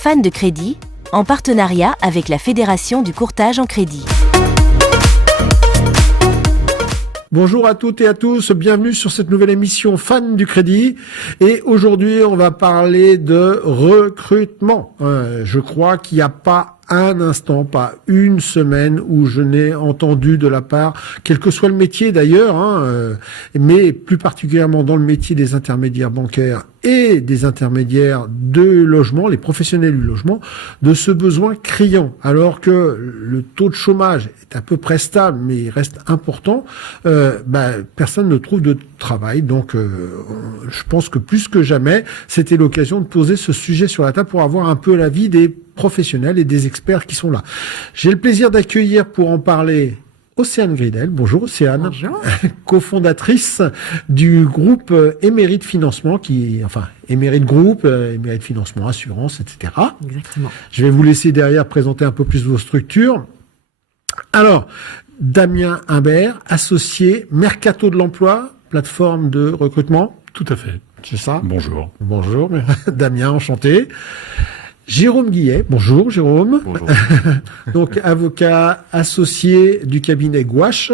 Fan de crédit, en partenariat avec la Fédération du courtage en crédit. Bonjour à toutes et à tous, bienvenue sur cette nouvelle émission Fan du crédit. Et aujourd'hui, on va parler de recrutement. Je crois qu'il n'y a pas un instant, pas une semaine où je n'ai entendu de la part, quel que soit le métier d'ailleurs, mais plus particulièrement dans le métier des intermédiaires bancaires et des intermédiaires de logement, les professionnels du logement, de ce besoin criant. Alors que le taux de chômage est à peu près stable, mais il reste important, personne ne trouve de travail. Donc, je pense que plus que jamais, c'était l'occasion de poser ce sujet sur la table pour avoir un peu l'avis des professionnels et des experts qui sont là. J'ai le plaisir d'accueillir pour en parler Océane Gridel. Bonjour Océane. Bonjour. Cofondatrice du groupe Émérite Financement, Émérite Group, Émérite Financement, Assurance, etc. Exactement. Je vais vous laisser derrière présenter un peu plus vos structures. Alors, Damien Imbert, associé Mercato de l'Emploi, plateforme de recrutement. Tout à fait. C'est ça? Bonjour. Bonjour, Damien, enchanté. Jérôme Guillet, bonjour Jérôme. Bonjour. Donc avocat associé du cabinet Gouache,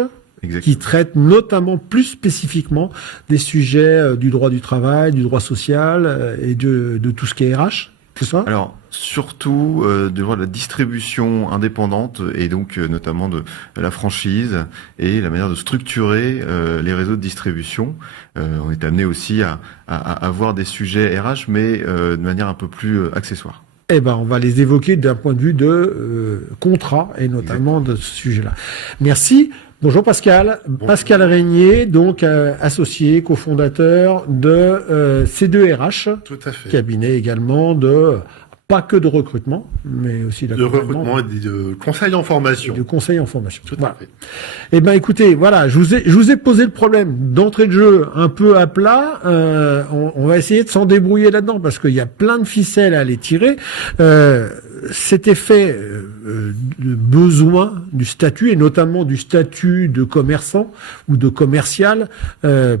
qui traite notamment plus spécifiquement des sujets du droit du travail, du droit social et de tout ce qui est RH, c'est ça? Alors, surtout du droit de la distribution indépendante et donc notamment de la franchise et la manière de structurer les réseaux de distribution. On est amené aussi à avoir des sujets RH, mais de manière un peu plus accessoire. Eh ben, on va les évoquer d'un point de vue de contrat et notamment de ce sujet-là. Merci. Bonjour Pascal. Bonjour. Pascal Régnier, donc associé, cofondateur de C2RH. Tout à fait. Cabinet également de pas que de recrutement, mais aussi de recrutement et de conseils en formation. De conseils en formation. Tout voilà. à fait. Eh ben, écoutez, voilà, je vous ai posé le problème d'entrée de jeu un peu à plat. On va essayer de s'en débrouiller là-dedans parce qu'il y a plein de ficelles à aller tirer. Cet effet de besoin du statut et notamment du statut de commerçant ou de commercial,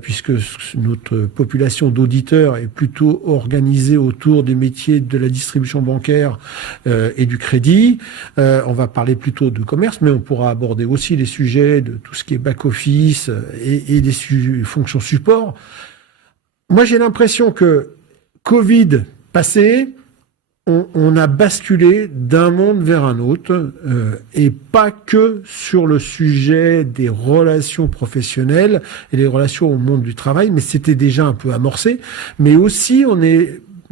puisque notre population d'auditeurs est plutôt organisée autour des métiers de la distribution bancaire et du crédit. On va parler plutôt de commerce, mais on pourra aborder aussi les sujets de tout ce qui est back-office et des fonctions support. Moi, j'ai l'impression que Covid passé, on a basculé d'un monde vers un autre, et pas que sur le sujet des relations professionnelles et les relations au monde du travail, mais c'était déjà un peu amorcé, mais aussi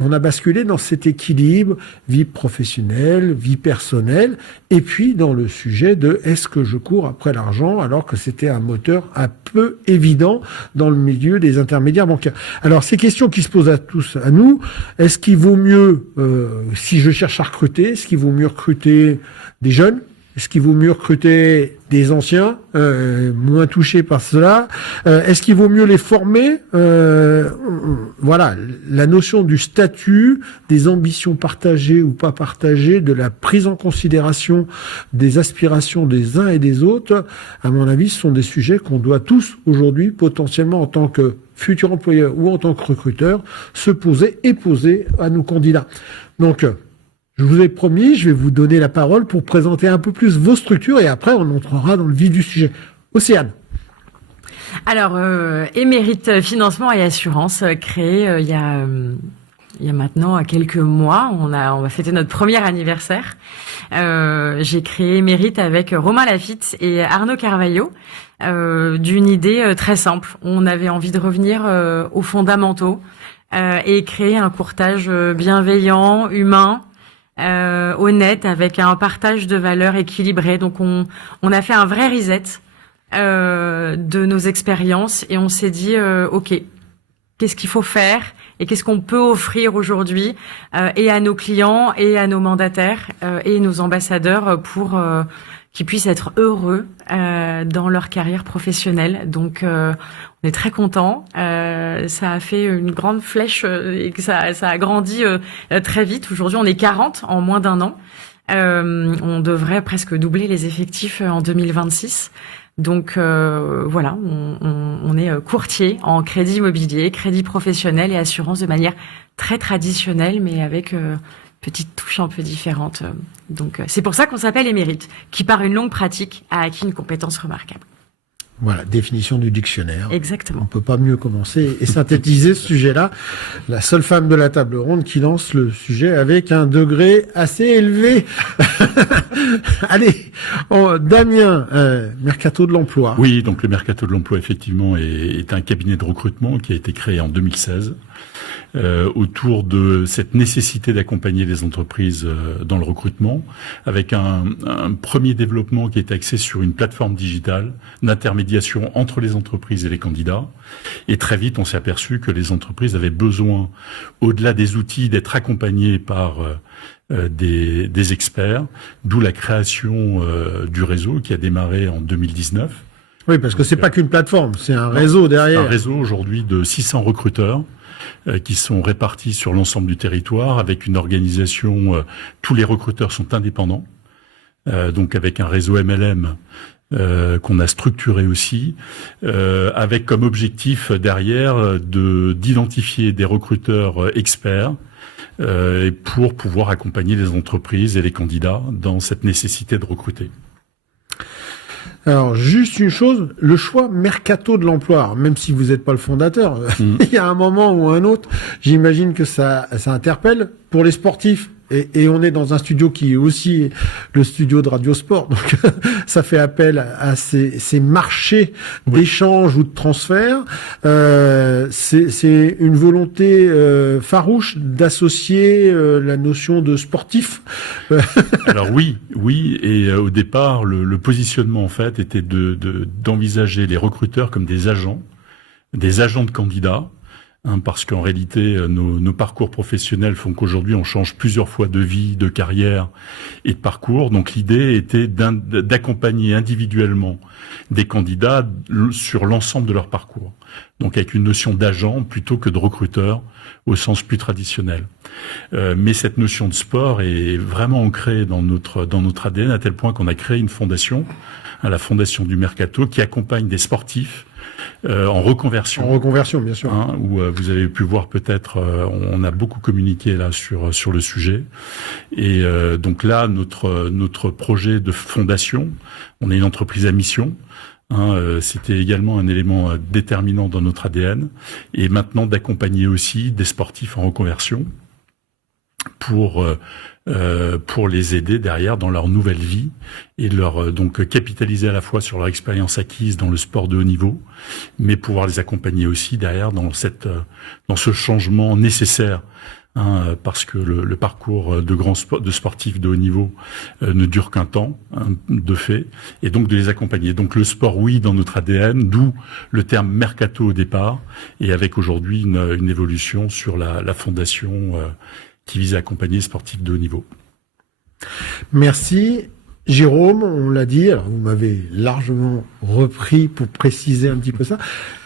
on a basculé dans cet équilibre vie professionnelle, vie personnelle, et puis dans le sujet de est-ce que je cours après l'argent alors que c'était un moteur un peu évident dans le milieu des intermédiaires bancaires. Alors ces questions qui se posent à tous, à nous, est-ce qu'il vaut mieux, si je cherche à recruter, est-ce qu'il vaut mieux recruter des jeunes? Est-ce qu'il vaut mieux recruter des anciens, moins touchés par cela? Est-ce qu'il vaut mieux les former? Voilà, la notion du statut, des ambitions partagées ou pas partagées, de la prise en considération des aspirations des uns et des autres, à mon avis, ce sont des sujets qu'on doit tous aujourd'hui, potentiellement en tant que futur employeur ou en tant que recruteur, se poser et poser à nos candidats. Donc, je vous ai promis, je vais vous donner la parole pour présenter un peu plus vos structures et après on entrera dans le vif du sujet. Océane. Alors, Émérite Financement et Assurance, créé il y a maintenant quelques mois. On va fêter notre premier anniversaire. J'ai créé Émérite avec Romain Lafitte et Arnaud Carvalho, d'une idée très simple. On avait envie de revenir aux fondamentaux et créer un courtage bienveillant, humain, honnête, avec un partage de valeurs équilibré. Donc on a fait un vrai reset de nos expériences et on s'est dit ok, qu'est-ce qu'il faut faire et qu'est-ce qu'on peut offrir aujourd'hui et à nos clients et à nos mandataires et nos ambassadeurs pour qu'ils puissent être heureux dans leur carrière professionnelle. Donc on est très contents. Ça a fait une grande flèche et que ça a grandi très vite. Aujourd'hui, on est 40 en moins d'un an. On devrait presque doubler les effectifs en 2026. Donc voilà, on est courtier en crédit immobilier, crédit professionnel et assurance de manière très traditionnelle, mais avec petite touche un peu différente. Donc, c'est pour ça qu'on s'appelle émérite, qui par une longue pratique a acquis une compétence remarquable. Voilà, définition du dictionnaire. On Exactement. peut pas mieux commencer et synthétiser ce sujet-là. La seule femme de la table ronde qui lance le sujet avec un degré assez élevé. Allez, Damien, Mercato de l'emploi. Oui, donc le Mercato de l'emploi, effectivement, est un cabinet de recrutement qui a été créé en 2016 autour de cette nécessité d'accompagner les entreprises dans le recrutement, avec un premier développement qui est axé sur une plateforme digitale d'intermédiation entre les entreprises et les candidats. Et très vite, on s'est aperçu que les entreprises avaient besoin, au-delà des outils, d'être accompagnées par des experts, d'où la création du réseau qui a démarré en 2019. Oui, parce que c'est pas qu'une plateforme, c'est un réseau derrière. Un réseau aujourd'hui de 600 recruteurs qui sont répartis sur l'ensemble du territoire avec une organisation, tous les recruteurs sont indépendants, donc avec un réseau MLM qu'on a structuré aussi, avec comme objectif derrière d'identifier des recruteurs experts pour pouvoir accompagner les entreprises et les candidats dans cette nécessité de recruter. Alors, juste une chose, le choix Mercato de l'emploi, alors, même si vous n'êtes pas le fondateur, il y a un moment ou un autre, j'imagine que ça interpelle pour les sportifs. Et on est dans un studio qui est aussi le studio de Radio Sport, donc ça fait appel à ces marchés d'échange ou de transfert. C'est une volonté farouche d'associer la notion de sportif. Alors oui, et au départ, le positionnement en fait était d'envisager les recruteurs comme des agents de candidats. Parce qu'en réalité, nos parcours professionnels font qu'aujourd'hui, on change plusieurs fois de vie, de carrière et de parcours. Donc l'idée était d'accompagner individuellement des candidats sur l'ensemble de leur parcours. Donc avec une notion d'agent plutôt que de recruteur au sens plus traditionnel. Mais cette notion de sport est vraiment ancrée dans notre ADN à tel point qu'on a créé une fondation, la Fondation du Mercato, qui accompagne des sportifs en reconversion. En reconversion, bien sûr. Où vous avez pu voir peut-être, on a beaucoup communiqué là sur le sujet. Et donc là, notre projet de fondation, on est une entreprise à mission. C'était également un élément déterminant dans notre ADN. Et maintenant, d'accompagner aussi des sportifs en reconversion pour les aider derrière dans leur nouvelle vie et leur donc capitaliser à la fois sur leur expérience acquise dans le sport de haut niveau, mais pouvoir les accompagner aussi derrière dans ce changement nécessaire, parce que le parcours de sportifs de haut niveau ne dure qu'un temps, de fait, et donc de les accompagner. Donc le sport, oui, dans notre ADN, d'où le terme mercato au départ, et avec aujourd'hui une évolution sur la fondation qui vise à accompagner les sportifs de haut niveau. Merci. Jérôme, on l'a dit, alors vous m'avez largement repris pour préciser un petit peu ça.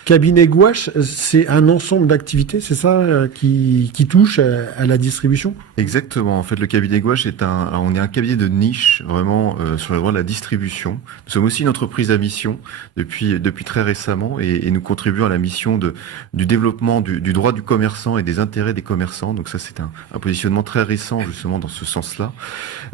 Cabinet Gouache, c'est un ensemble d'activités, c'est ça, qui touche à la distribution? Exactement. En fait, le cabinet Gouache on est un cabinet de niche, vraiment, sur le droit de la distribution. Nous sommes aussi une entreprise à mission depuis très récemment et nous contribuons à la mission du développement du droit du commerçant et des intérêts des commerçants. Donc ça, c'est un positionnement très récent, justement, dans ce sens-là.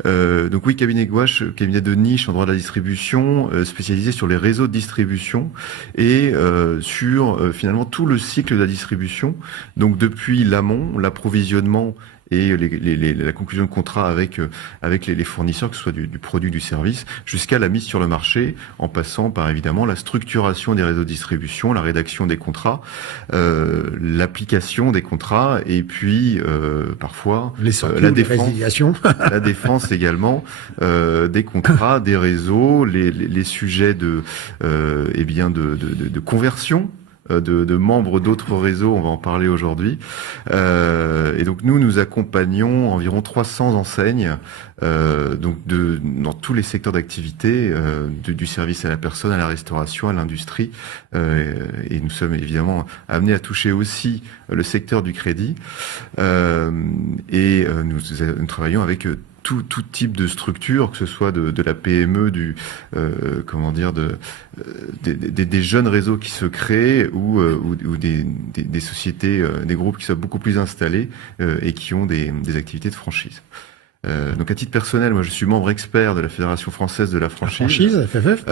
Donc oui, cabinet Gouache, cabinet de niche en droit de la distribution, spécialisé sur les réseaux de distribution et sur finalement tout le cycle de la distribution, donc depuis l'amont, l'approvisionnement et la conclusion de contrat avec les fournisseurs, que ce soit du produit, du service, jusqu'à la mise sur le marché, en passant par évidemment la structuration des réseaux de distribution, la rédaction des contrats, l'application des contrats, et puis parfois la défense, la défense également des contrats, des réseaux, les sujets de conversion de membres d'autres réseaux, on va en parler aujourd'hui. Et donc nous accompagnons environ 300 enseignes dans tous les secteurs d'activité, du service à la personne, à la restauration, à l'industrie. Et nous sommes évidemment amenés à toucher aussi le secteur du crédit. Et nous travaillons avec tout type de structure, que ce soit de la PME, des jeunes réseaux qui se créent ou des sociétés, des groupes qui sont beaucoup plus installés et qui ont des activités de franchise. Donc à titre personnel, moi je suis membre expert de la Fédération française de la franchise, FFF.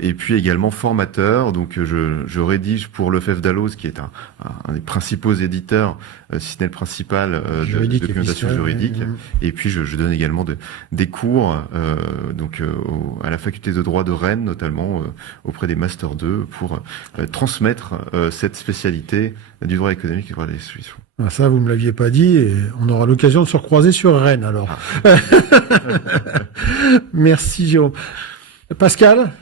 Et puis également formateur. Donc je rédige pour le FEF Dalloz, qui est un des principaux éditeurs, si ce n'est le principal, de documentation juridique. Et puis je donne également des cours à la faculté de droit de Rennes, notamment auprès des Master 2, pour transmettre cette spécialité du droit économique et du droit des institutions. Ça, vous me l'aviez pas dit, et on aura l'occasion de se recroiser sur Rennes, alors. Merci, Jérôme. Pascal?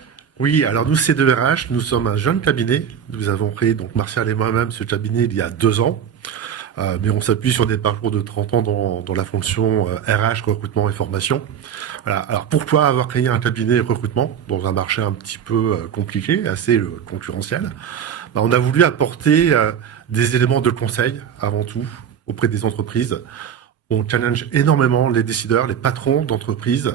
Oui, alors nous, C2RH, nous sommes un jeune cabinet. Nous avons créé, donc Martial et moi-même, ce cabinet il y a 2 ans. Mais on s'appuie sur des parcours de 30 ans dans la fonction RH, recrutement et formation. Voilà. Alors pourquoi avoir créé un cabinet recrutement dans un marché un petit peu compliqué, assez concurrentiel? On a voulu apporter des éléments de conseil, avant tout, auprès des entreprises. On challenge énormément les décideurs, les patrons d'entreprises,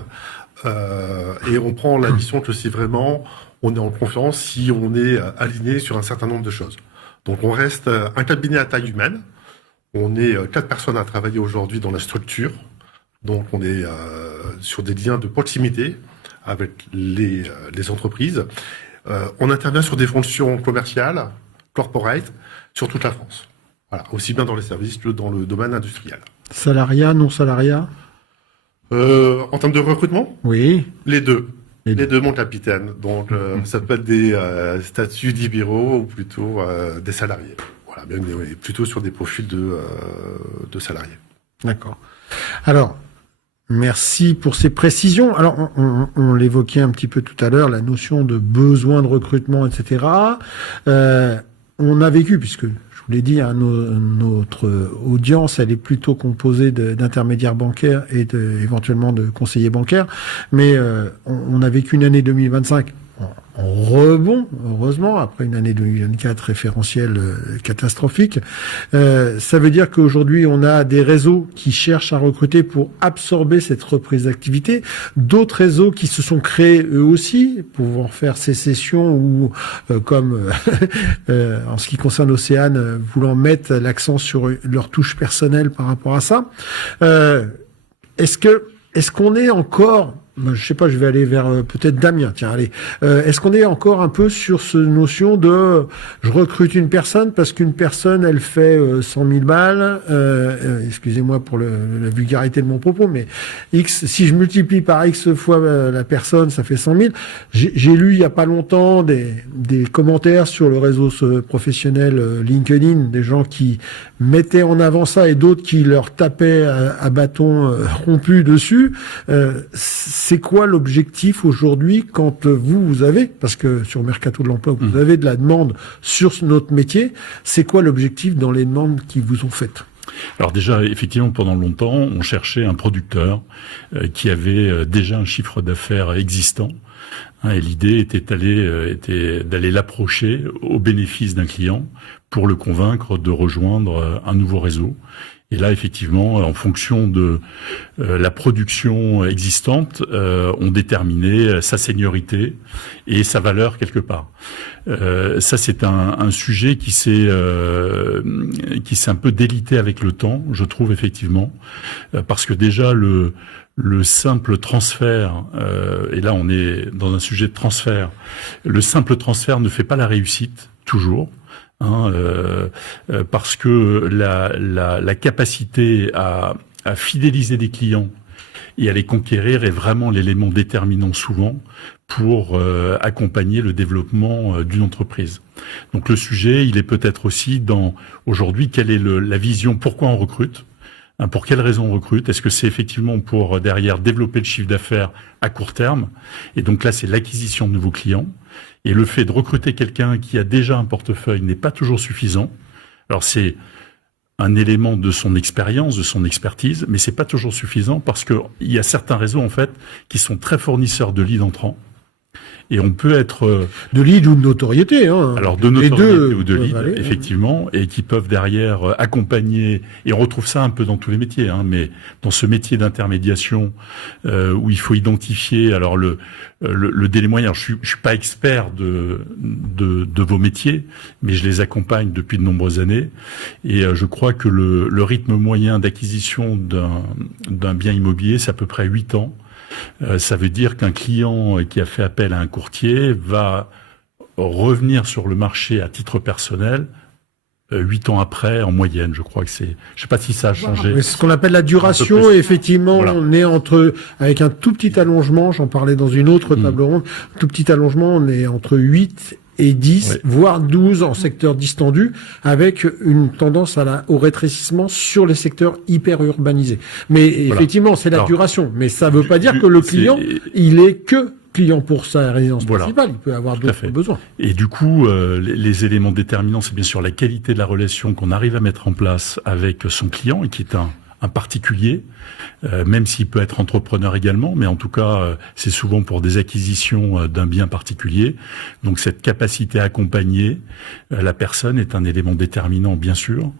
et on prend la mission que si vraiment on est en confiance, si on est aligné sur un certain nombre de choses. Donc on reste un cabinet à taille humaine. On est 4 personnes à travailler aujourd'hui dans la structure. Donc on est sur des liens de proximité avec les entreprises. On intervient sur des fonctions commerciales, corporate, sur toute la France. Voilà, aussi bien dans les services que dans le domaine industriel. Salariat, non salariat? En termes de recrutement? Oui. Les deux. Les deux, mon capitaine. Donc, ça peut être des statuts libéraux ou plutôt des salariés. Voilà, bien plutôt sur des profils de salariés. D'accord. Alors, merci pour ces précisions. Alors, on l'évoquait un petit peu tout à l'heure, la notion de besoin de recrutement, etc. On a vécu, puisque je vous l'ai dit, hein, notre audience, elle est plutôt composée d'intermédiaires bancaires et éventuellement de conseillers bancaires, mais on a vécu une année 2025 en rebond, heureusement, après une année 2024 référentielle catastrophique. Ça veut dire qu'aujourd'hui, on a des réseaux qui cherchent à recruter pour absorber cette reprise d'activité, d'autres réseaux qui se sont créés eux aussi, pour pouvoir faire sécession ou, comme en ce qui concerne Océane, voulant mettre l'accent sur leur touche personnelle par rapport à ça. Est-ce qu'on est encore... Je sais pas, je vais aller vers peut-être Damien. Tiens, allez. Est-ce qu'on est encore un peu sur cette notion de je recrute une personne parce qu'une personne elle fait 100 000 balles. Excusez-moi pour la vulgarité de mon propos, mais X. Si je multiplie par X fois la personne, ça fait 100 000. J'ai lu il y a pas longtemps des commentaires sur le réseau professionnel LinkedIn, des gens qui mettaient en avant ça et d'autres qui leur tapaient à bâton rompu dessus. C'est quoi l'objectif aujourd'hui quand vous avez, parce que sur Mercato de l'emploi, vous avez de la demande sur notre métier, c'est quoi l'objectif dans les demandes qui vous ont faites? Alors déjà, effectivement, pendant longtemps, on cherchait un producteur qui avait déjà un chiffre d'affaires existant. Et l'idée était d'aller l'approcher au bénéfice d'un client pour le convaincre de rejoindre un nouveau réseau. Et là, effectivement, en fonction de la production existante, on déterminait sa seniorité et sa valeur quelque part. Ça, c'est un sujet qui s'est un peu délité avec le temps, je trouve effectivement, parce que déjà le simple transfert, et là on est dans un sujet de transfert, le simple transfert ne fait pas la réussite toujours. Parce que la capacité à fidéliser des clients et à les conquérir est vraiment l'élément déterminant souvent pour accompagner le développement d'une entreprise. Donc le sujet, il est peut-être aussi dans aujourd'hui quelle est la vision, pourquoi on recrute, pour quelles raisons on recrute. Est-ce que c'est effectivement pour derrière développer le chiffre d'affaires à court terme, et donc là c'est l'acquisition de nouveaux clients. Et le fait de recruter quelqu'un qui a déjà un portefeuille n'est pas toujours suffisant. Alors c'est un élément de son expérience, de son expertise, mais c'est pas toujours suffisant parce que il y a certains réseaux en fait qui sont très fournisseurs de leads entrants Et on peut être de lead ou de notoriété. Hein. alors de Les notoriété deux ou de peuvent lead, aller, effectivement, et qui peuvent derrière accompagner. Et on retrouve ça un peu dans tous les métiers, hein, mais dans ce métier d'intermédiation où il faut identifier. Alors le délai moyen. Je suis pas expert de vos métiers, mais je les accompagne depuis de nombreuses années, et je crois que le rythme moyen d'acquisition d'un bien immobilier, c'est à peu près 8 ans. Ça veut dire qu'un client qui a fait appel à un courtier va revenir sur le marché à titre personnel 8 ans après, en moyenne. Je crois que c'est... Je sais pas si ça a changé. C'est ce qu'on appelle la duration, et effectivement, Voilà. on est avec un tout petit allongement, j'en parlais dans une autre table ronde, tout petit allongement, on est entre 8 et 10, voire 12 en secteur distendu, avec une tendance au rétrécissement sur les secteurs hyper urbanisés. Mais effectivement, c'est la duration. Mais ça veut pas dire que le client, il est que client pour sa résidence principale. Il peut avoir d'autres besoins. Et du coup, les éléments déterminants, c'est bien sûr la qualité de la relation qu'on arrive à mettre en place avec son client, et qui est un particulier, même s'il peut être entrepreneur également, mais en tout cas, c'est souvent pour des acquisitions d'un bien particulier. Donc cette capacité à accompagner la personne est un élément déterminant, bien sûr.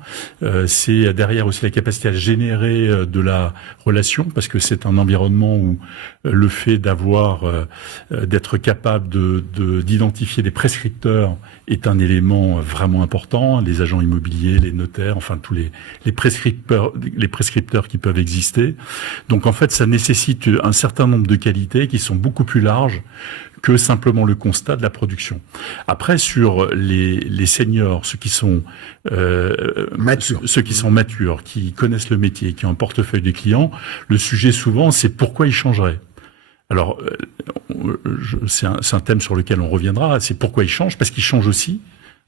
C'est derrière aussi la capacité à générer de la relation, parce que c'est un environnement où le fait d'être capable d'identifier des prescripteurs est un élément vraiment important. Les agents immobiliers, les notaires, enfin tous les prescripteurs qui peuvent exister. Donc en fait, ça nécessite un certain nombre de qualités qui sont beaucoup plus larges que simplement le constat de la production. Après, sur les seniors, ceux qui sont matures, qui connaissent le métier, qui ont un portefeuille de clients, le sujet souvent, c'est pourquoi ils changeraient. Alors, c'est un thème sur lequel on reviendra. C'est pourquoi ils changent, parce qu'ils changent aussi.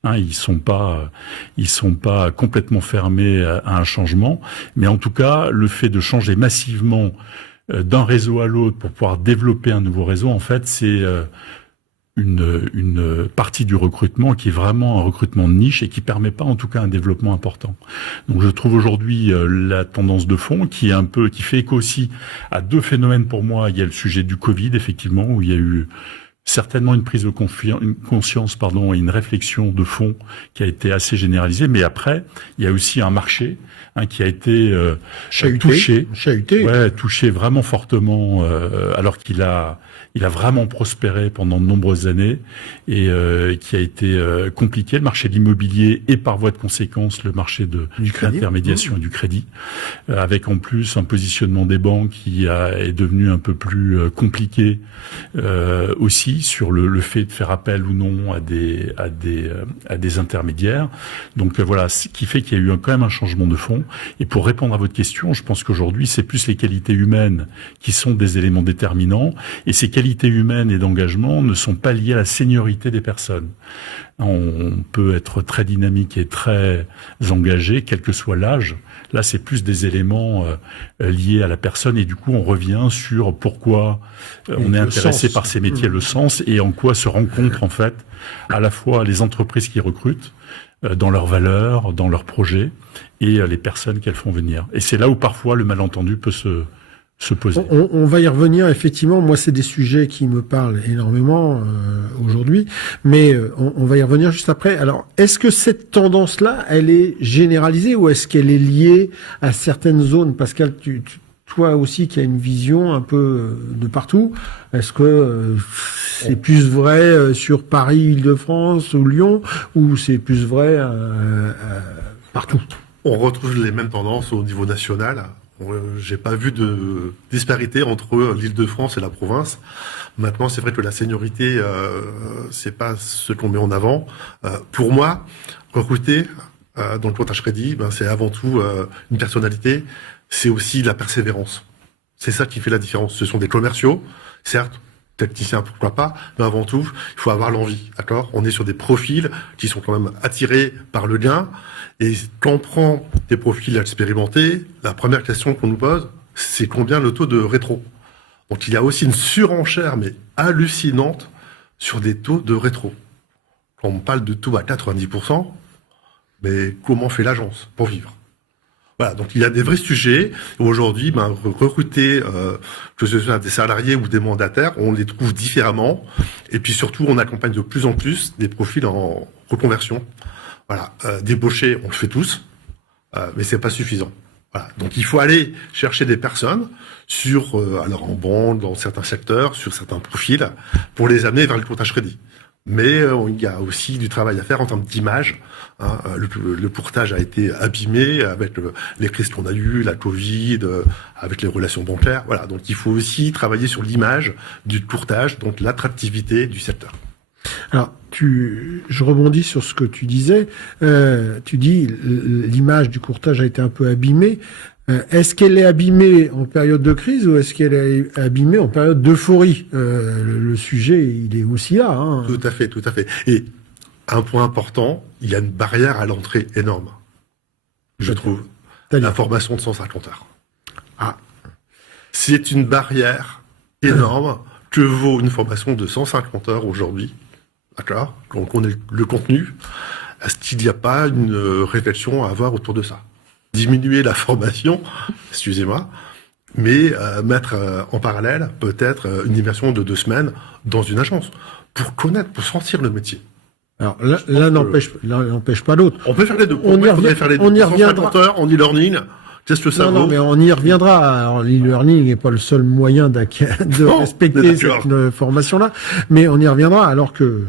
Hein, ils sont pas complètement fermés à un changement, mais en tout cas, le fait de changer massivement d'un réseau à l'autre pour pouvoir développer un nouveau réseau, en fait, c'est une partie du recrutement qui est vraiment un recrutement de niche et qui permet pas, en tout cas, un développement important. Donc, je trouve aujourd'hui la tendance de fond qui fait écho aussi à deux phénomènes pour moi. Il y a le sujet du Covid, effectivement, où il y a eu certainement une prise de conscience, et une réflexion de fond qui a été assez généralisée. Mais après, il y a aussi un marché qui a été touché vraiment fortement, alors qu'il a vraiment prospéré pendant de nombreuses années, et qui a été compliqué, le marché de l'immobilier, et par voie de conséquence le marché de l'intermédiation et du crédit, avec en plus un positionnement des banques qui est devenu un peu plus compliqué aussi sur le fait de faire appel ou non à des intermédiaires. Donc voilà, ce qui fait qu'il y a eu quand même un changement de fond. Et pour répondre à votre question, je pense qu'aujourd'hui, c'est plus les qualités humaines qui sont des éléments déterminants, et ces qualités humaines et d'engagement ne sont pas liées à la seniorité des personnes. On peut être très dynamique et très engagé, quel que soit l'âge. Là, c'est plus des éléments liés à la personne, et du coup, on revient sur pourquoi on est intéressé par ces métiers, le sens, et en quoi se rencontrent en fait à la fois les entreprises qui recrutent dans leurs valeurs, dans leurs projets, et les personnes qu'elles font venir. Et c'est là où parfois le malentendu peut se poser. On va y revenir, effectivement. Moi, c'est des sujets qui me parlent énormément aujourd'hui, mais on va y revenir juste après. Alors, est-ce que cette tendance-là, elle est généralisée, ou est-ce qu'elle est liée à certaines zones? Pascal, toi aussi qui as une vision un peu de partout, est-ce que c'est plus vrai sur Paris, Île-de-France ou Lyon, ou c'est plus vrai partout? On retrouve les mêmes tendances au niveau national. J'ai pas vu de disparité entre l'Île-de-France et la province. Maintenant, c'est vrai que la seniorité, c'est pas ce qu'on met en avant. Pour moi, recruter dans le courtage crédit, c'est avant tout une personnalité. C'est aussi la persévérance. C'est ça qui fait la différence. Ce sont des commerciaux, certes, techniciens, pourquoi pas, mais avant tout, il faut avoir l'envie, d'accord? On est sur des profils qui sont quand même attirés par le gain, et quand on prend des profils expérimentés, la première question qu'on nous pose, c'est combien le taux de rétro? Donc il y a aussi une surenchère, mais hallucinante, sur des taux de rétro. Quand on parle de taux à 90%, mais comment fait l'agence pour vivre? Voilà, donc il y a des vrais sujets. Aujourd'hui, recruter, que ce soit des salariés ou des mandataires, on les trouve différemment. Et puis surtout, on accompagne de plus en plus des profils en reconversion. Voilà, débaucher, on le fait tous, mais c'est pas suffisant. Voilà, donc il faut aller chercher des personnes alors en banque, dans certains secteurs, sur certains profils, pour les amener vers le courtage crédit. Mais il y a aussi du travail à faire en termes d'image. Hein. Le courtage a été abîmé avec les crises qu'on a eues, la Covid, avec les relations bancaires. Voilà, donc il faut aussi travailler sur l'image du courtage, donc l'attractivité du secteur. Alors, je rebondis sur ce que tu disais. Tu dis l'image du courtage a été un peu abîmée. Est-ce qu'elle est abîmée en période de crise ou est-ce qu'elle est abîmée en période d'euphorie? Le sujet, il est aussi là. Hein. Tout à fait, tout à fait. Et un point important, il y a une barrière à l'entrée énorme, je trouve. La formation de 150 heures. Ah. C'est une barrière énorme que vaut une formation de 150 heures aujourd'hui. D'accord? Donc on est le contenu. Est-ce qu'il n'y a pas une réflexion à avoir autour de ça? Diminuer la formation, excusez-moi, mais mettre en parallèle peut-être une immersion de 2 semaines dans une agence pour connaître, pour sentir le métier. Alors l'un n'empêche pas l'autre. On peut faire les deux. On y reviendra. 150 heures en e-learning. Qu'est-ce que ça vaut? Non, mais on y reviendra. Alors, l'e-learning n'est pas le seul moyen de respecter cette formation-là, mais on y reviendra. Alors que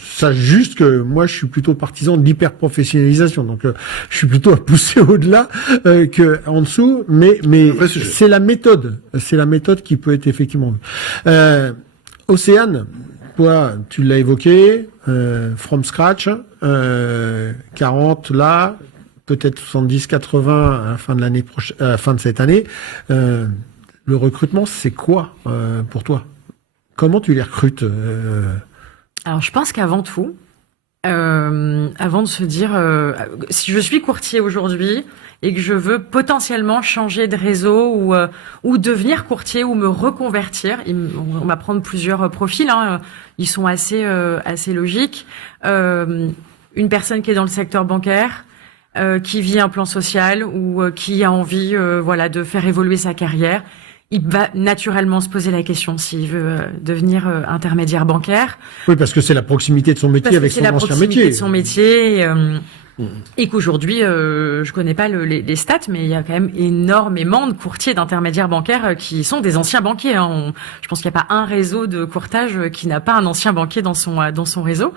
sache juste que moi, je suis plutôt partisan de l'hyper-professionnalisation. Donc, je suis plutôt à pousser au-delà que en dessous. Mais c'est la méthode. C'est la méthode qui peut être effectivement. Océane, toi, tu l'as évoqué, from scratch, 40 là. Peut-être 70, 80 à la fin de l'année prochaine, à la fin de cette année. Le recrutement, c'est quoi pour toi? Comment tu les recrutes? Alors, je pense qu'avant tout, avant de se dire, si je suis courtier aujourd'hui et que je veux potentiellement changer de réseau ou devenir courtier ou me reconvertir, on va prendre plusieurs profils. Hein, ils sont assez logiques. Une personne qui est dans le secteur bancaire. Qui vit un plan social ou qui a envie de faire évoluer sa carrière, il va naturellement se poser la question s'il veut devenir intermédiaire bancaire. Oui, parce que c'est la proximité de son métier avec son ancien métier. C'est la proximité de son métier et qu'aujourd'hui, je connais pas les stats, mais il y a quand même énormément de courtiers d'intermédiaires bancaires qui sont des anciens banquiers. Hein. Je pense qu'il n'y a pas un réseau de courtage qui n'a pas un ancien banquier dans son réseau.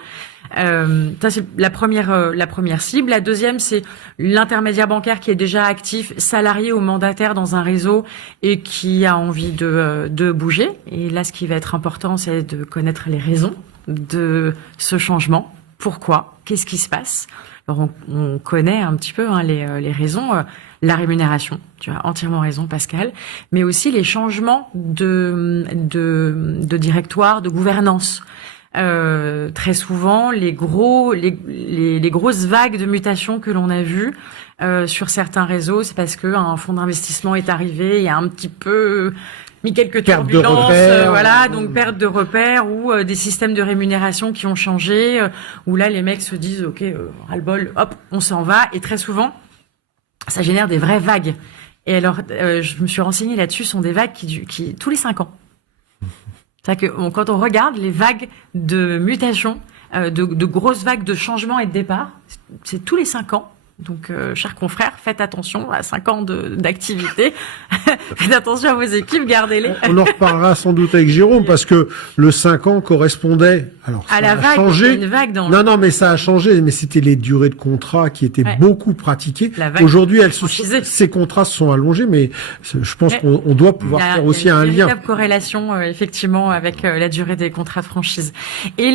Ça c'est la première cible. La deuxième, c'est l'intermédiaire bancaire qui est déjà actif, salarié ou mandataire dans un réseau et qui a envie de bouger. Et là, ce qui va être important, c'est de connaître les raisons de ce changement. Pourquoi? Qu'est-ce qui se passe? Alors, on connaît un petit peu les raisons. La rémunération, tu as entièrement raison, Pascal, mais aussi les changements de directoire, de gouvernance. Très souvent, les grosses vagues de mutation que l'on a vues sur certains réseaux, c'est parce que un fonds d'investissement est arrivé, il y a un petit peu mis quelques turbulences, donc perte de repères ou des systèmes de rémunération qui ont changé, où là les mecs se disent ok, ras-le-bol, hop, on s'en va, et très souvent ça génère des vraies vagues. Et alors, je me suis renseignée là-dessus, sont des vagues qui tous les 5 ans. C'est-à-dire que quand on regarde les vagues de mutation, de grosses vagues de changement et de départ, c'est tous les 5 ans. Donc, chers confrères, faites attention à 5 ans d'activité. Faites attention à vos équipes, gardez-les. On en reparlera sans doute avec Jérôme, parce que le 5 ans correspondait... Alors, à la vague, changé. Une vague dans... Non, mais ça a changé, mais c'était les durées de contrat qui étaient beaucoup pratiquées. Aujourd'hui, ces contrats se sont allongés, mais je pense qu'on doit pouvoir faire aussi un lien. Il y a une corrélation, effectivement, avec la durée des contrats de franchise. Et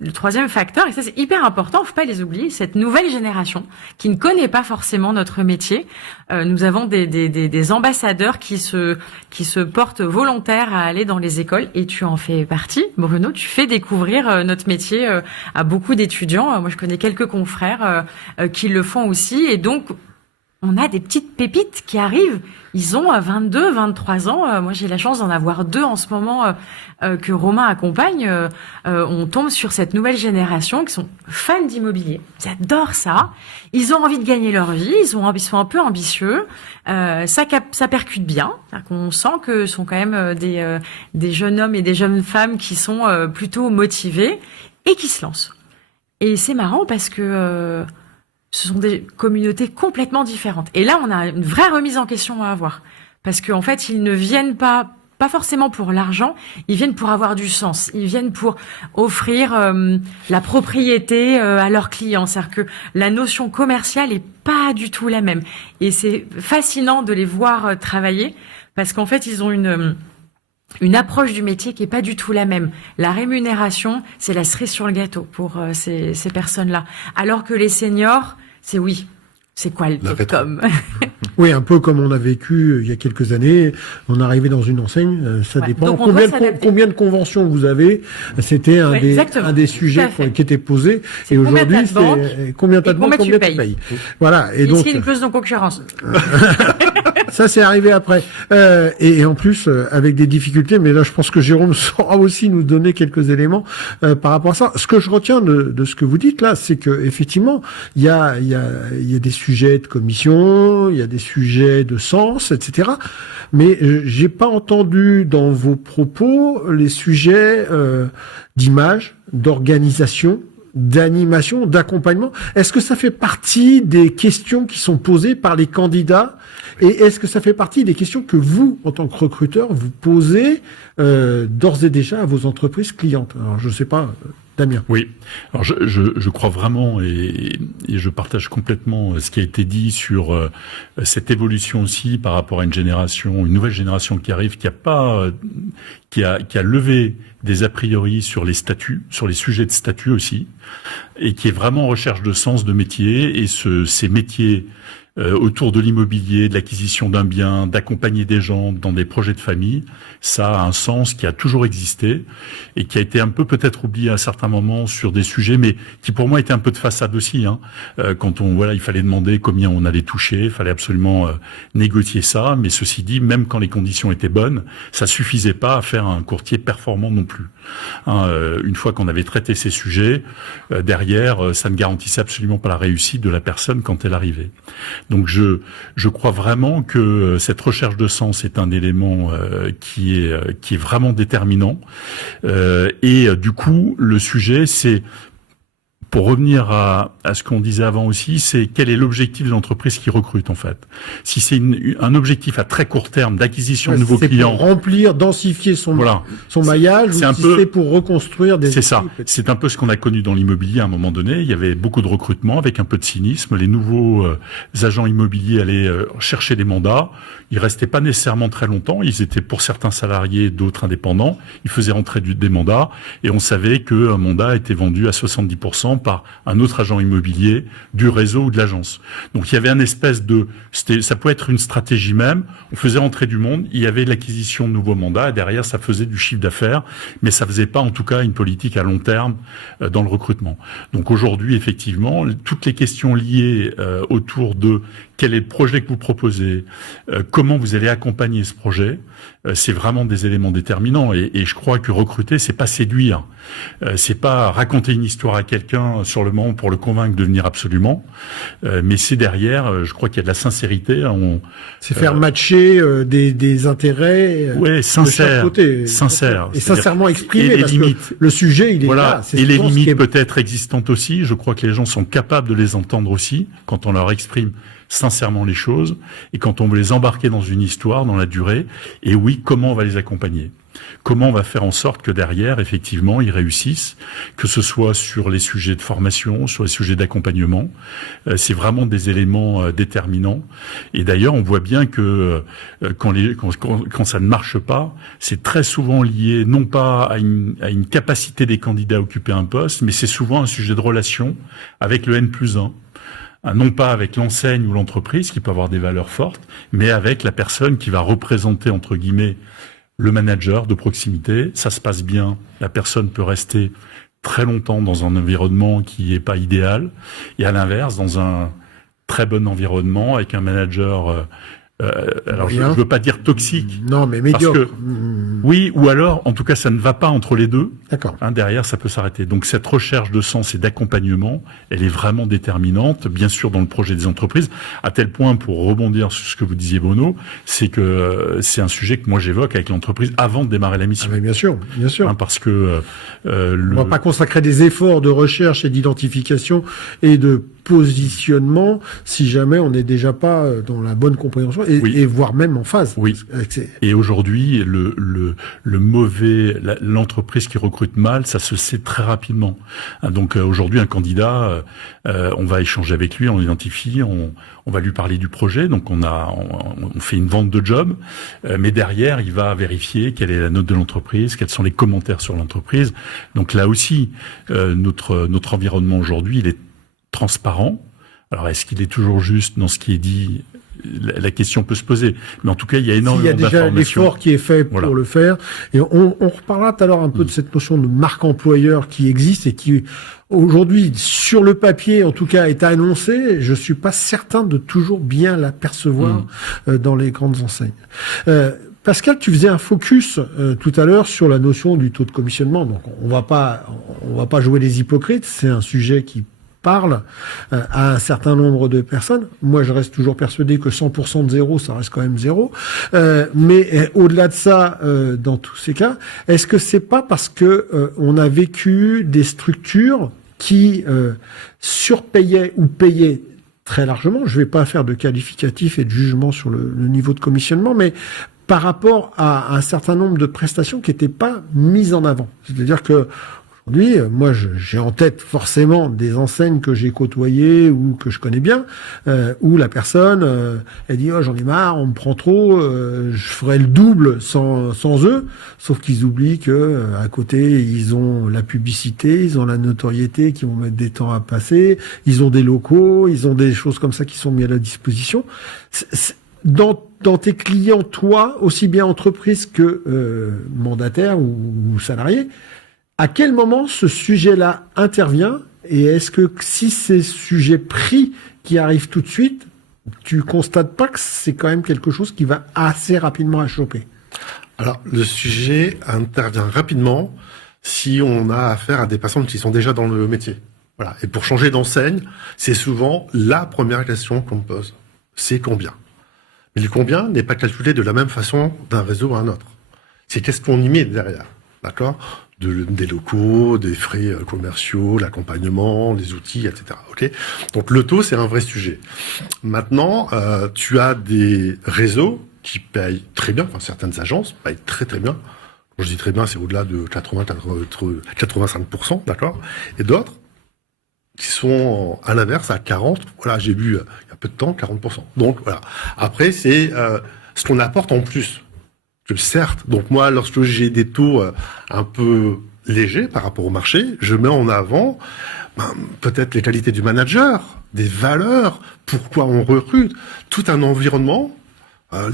le troisième facteur, et ça c'est hyper important, faut pas les oublier, cette nouvelle génération qui ne connaît pas forcément notre métier. Nous avons des ambassadeurs qui se portent volontaires à aller dans les écoles, et tu en fais partie, Bruno. Tu fais découvrir notre métier à beaucoup d'étudiants. Moi, je connais quelques confrères qui le font aussi, et donc on a des petites pépites qui arrivent. Ils ont 22, 23 ans. Moi, j'ai la chance d'en avoir 2 en ce moment que Romain accompagne. On tombe sur cette nouvelle génération qui sont fans d'immobilier. Ils adorent ça. Ils ont envie de gagner leur vie. Ils sont un peu ambitieux. Ça percute bien. On sent que ce sont quand même des jeunes hommes et des jeunes femmes qui sont plutôt motivés et qui se lancent. Et c'est marrant parce que ce sont des communautés complètement différentes. Et là, on a une vraie remise en question à avoir. Parce qu'en fait, ils ne viennent pas forcément pour l'argent, ils viennent pour avoir du sens. Ils viennent pour offrir la propriété à leurs clients. C'est-à-dire que la notion commerciale est pas du tout la même. Et c'est fascinant de les voir travailler parce qu'en fait, ils ont une approche du métier qui est pas du tout la même. La rémunération, c'est la cerise sur le gâteau pour ces personnes-là. Alors que les seniors, c'est quoi le com? Oui, un peu comme on a vécu il y a quelques années. On arrivait dans une enseigne, ça dépend. Donc Combien de conventions vous avez? C'était un des sujets qui était posé. Et aujourd'hui, c'est combien t'as de banques, combien tu payes. Voilà. Et donc, une clause de concurrence. Ça, c'est arrivé après. Et en plus, avec des difficultés, mais là, je pense que Jérôme saura aussi nous donner quelques éléments par rapport à ça. Ce que je retiens de ce que vous dites là, c'est que effectivement, il y a des sujets de commission, il y a des sujets de sens, etc. Mais j'ai pas entendu dans vos propos les sujets d'image, d'organisation, d'animation, d'accompagnement. Est-ce que ça fait partie des questions qui sont posées par les candidats et est-ce que ça fait partie des questions que vous, en tant que recruteur, vous posez d'ores et déjà à vos entreprises clientes? Alors, je sais pas, Damien. Oui. Alors, je crois vraiment et je partage complètement ce qui a été dit sur cette évolution aussi par rapport à une nouvelle génération qui arrive, qui a levé des a priori sur les statuts, sur les sujets de statut aussi, et qui est vraiment en recherche de sens de métier et ces métiers autour de l'immobilier, de l'acquisition d'un bien, d'accompagner des gens dans des projets de famille, ça a un sens qui a toujours existé et qui a été un peu peut-être oublié à certains moments sur des sujets, mais qui pour moi était un peu de façade aussi. Quand il fallait demander combien on allait toucher, il fallait absolument négocier ça. Mais ceci dit, même quand les conditions étaient bonnes, ça suffisait pas à faire un courtier performant non plus. Une fois qu'on avait traité ces sujets, derrière, ça ne garantissait absolument pas la réussite de la personne quand elle arrivait. Donc je crois vraiment que cette recherche de sens est un élément qui est vraiment déterminant. Et du coup, le sujet, c'est, pour revenir à ce qu'on disait avant aussi, c'est quel est l'objectif de l'entreprise qui recrute en fait. Si c'est un objectif à très court terme d'acquisition de nouveaux clients, pour remplir, densifier son maillage, ou si c'est pour reconstruire des équipes. C'est ça. C'est un peu ce qu'on a connu dans l'immobilier à un moment donné. Il y avait beaucoup de recrutement avec un peu de cynisme. Les nouveaux agents immobiliers allaient chercher des mandats. Ils restaient pas nécessairement très longtemps. Ils étaient pour certains salariés, d'autres indépendants. Ils faisaient rentrer des mandats et on savait qu'un mandat était vendu à 70% par un autre agent immobilier du réseau ou de l'agence. Donc il y avait un espèce ça pouvait être une stratégie même. On faisait rentrer du monde, il y avait l'acquisition de nouveaux mandats et derrière ça faisait du chiffre d'affaires, mais ça faisait pas en tout cas une politique à long terme dans le recrutement. Donc aujourd'hui effectivement, toutes les questions liées autour de quel est le projet que vous proposez, comment vous allez accompagner ce projet, c'est vraiment des éléments déterminants. Et je crois que recruter, c'est pas séduire, c'est pas raconter une histoire à quelqu'un sur le moment pour le convaincre de venir absolument, mais c'est derrière, je crois qu'il y a de la sincérité. C'est faire matcher des intérêts sincères, de chaque côté, sincères, et sincèrement exprimés. Et les parce limites. Que le sujet, il est là. Et les limites peut-être existantes aussi. Je crois que les gens sont capables de les entendre aussi quand on leur exprime sincèrement les choses et quand on veut les embarquer dans une histoire, dans la durée. Et oui, comment on va les accompagner? Comment on va faire en sorte que derrière, effectivement, ils réussissent, que ce soit sur les sujets de formation, sur les sujets d'accompagnement. C'est vraiment des éléments déterminants. Et d'ailleurs, on voit bien que quand ça ne marche pas, c'est très souvent lié non pas à une capacité des candidats à occuper un poste, mais c'est souvent un sujet de relation avec le N+1. Non pas avec l'enseigne ou l'entreprise qui peut avoir des valeurs fortes, mais avec la personne qui va représenter, entre guillemets, le manager de proximité. Ça se passe bien, la personne peut rester très longtemps dans un environnement qui n'est pas idéal, et à l'inverse, dans un très bon environnement, avec un manager. Alors, je Rien. veux pas dire toxique. Non, mais Parce médiocre. que- Oui, ou alors, en tout cas, ça ne va pas entre les deux. D'accord. Derrière, ça peut s'arrêter. Donc, cette recherche de sens et d'accompagnement, elle est vraiment déterminante, bien sûr, dans le projet des entreprises, à tel point, pour rebondir sur ce que vous disiez, Bruno, c'est que c'est un sujet que moi j'évoque avec l'entreprise avant de démarrer la Ah, mission. mais bien sûr, bien sûr. Parce que On va pas consacrer des efforts de recherche et d'identification et de positionnement si jamais on n'est déjà pas dans la bonne compréhension Oui. et voire même en phase. Oui. Avec ces- Et aujourd'hui, l'entreprise qui recrute mal, ça se sait très rapidement. Donc aujourd'hui, un candidat, on va échanger avec lui, on l'identifie, on va lui parler du projet. Donc on fait une vente de job, mais derrière, il va vérifier quelle est la note de l'entreprise, quels sont les commentaires sur l'entreprise. Donc là aussi, notre environnement aujourd'hui, il est transparent. Alors est-ce qu'il est toujours juste dans ce qui est dit? La question peut se poser, mais en tout cas, il y a S'il énormément y a déjà d'informations. l'effort qui est fait Voilà. pour le faire, et on reparlera tout à l'heure un peu de cette notion de marque employeur qui existe et qui aujourd'hui, sur le papier, en tout cas, est annoncée. Je suis pas certain de toujours bien la percevoir dans les grandes enseignes. Pascal, tu faisais un focus tout à l'heure sur la notion du taux de commissionnement. Donc, on va pas jouer les hypocrites. C'est un sujet qui parle à un certain nombre de personnes. Moi, je reste toujours persuadé que 100% de zéro, ça reste quand même zéro. Mais au-delà de ça, dans tous ces cas, est-ce que c'est pas parce que on a vécu des structures qui surpayaient ou payaient très largement? Je vais pas faire de qualificatif et de jugement sur le niveau de commissionnement, mais par rapport à un certain nombre de prestations qui n'étaient pas mises en avant. C'est-à-dire que aujourd'hui, moi, j'ai en tête forcément des enseignes que j'ai côtoyées ou que je connais bien, où la personne, elle dit « Oh, j'en ai marre, on me prend trop, je ferai le double sans eux », sauf qu'ils oublient que à côté, ils ont la publicité, ils ont la notoriété qui vont mettre des temps à passer, ils ont des locaux, ils ont des choses comme ça qui sont mis à la disposition. Dans tes clients, toi, aussi bien entreprise que mandataire ou salarié, à quel moment ce sujet-là intervient? Et est-ce que si c'est sujet pris qui arrive tout de suite, tu constates pas que c'est quand même quelque chose qui va assez rapidement à choper? Alors, le sujet intervient rapidement si on a affaire à des personnes qui sont déjà dans le métier. Voilà. Et pour changer d'enseigne, c'est souvent la première question qu'on me pose. C'est combien? Mais le combien n'est pas calculé de la même façon d'un réseau à un autre. C'est qu'est-ce qu'on y met derrière. D'accord? Des locaux, des frais commerciaux, l'accompagnement, les outils, etc. Ok. Donc le taux, c'est un vrai sujet. Maintenant, tu as des réseaux qui payent très bien, enfin certaines agences payent très très bien. Quand je dis très bien, c'est au-delà de 85%, d'accord. Et d'autres qui sont à l'inverse à 40. Voilà, j'ai vu il y a peu de temps 40%. Donc voilà. Après, c'est ce qu'on apporte en plus. Certes, donc moi, lorsque j'ai des taux un peu légers par rapport au marché, je mets en avant peut-être les qualités du manager, des valeurs, pourquoi on recrute, tout un environnement,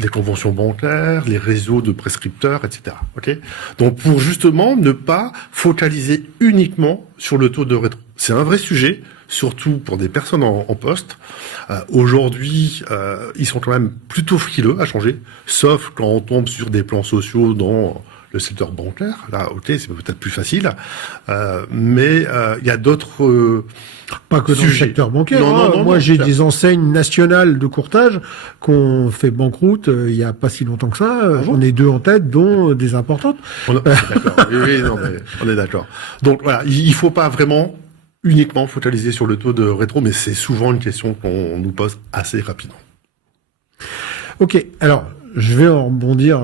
les conventions bancaires, les réseaux de prescripteurs, etc. Okay. Donc pour justement ne pas focaliser uniquement sur le taux de rétro. C'est un vrai sujet, surtout pour des personnes en poste. Aujourd'hui, ils sont quand même plutôt frileux à changer, sauf quand on tombe sur des plans sociaux dans le secteur bancaire. Là, ok, c'est peut-être plus facile, mais il y a d'autres pas que dans sujets. le secteur bancaire. Non, moi, j'ai ça. des enseignes nationales de courtage qu'on fait banqueroute il y a pas si longtemps que ça. J'en ai deux en tête, dont des importantes. On est d'accord. Oui, non, mais on est d'accord. Donc voilà, il faut pas vraiment uniquement focaliser sur le taux de rétro, mais c'est souvent une question qu'on nous pose assez rapidement. Ok, alors je vais en rebondir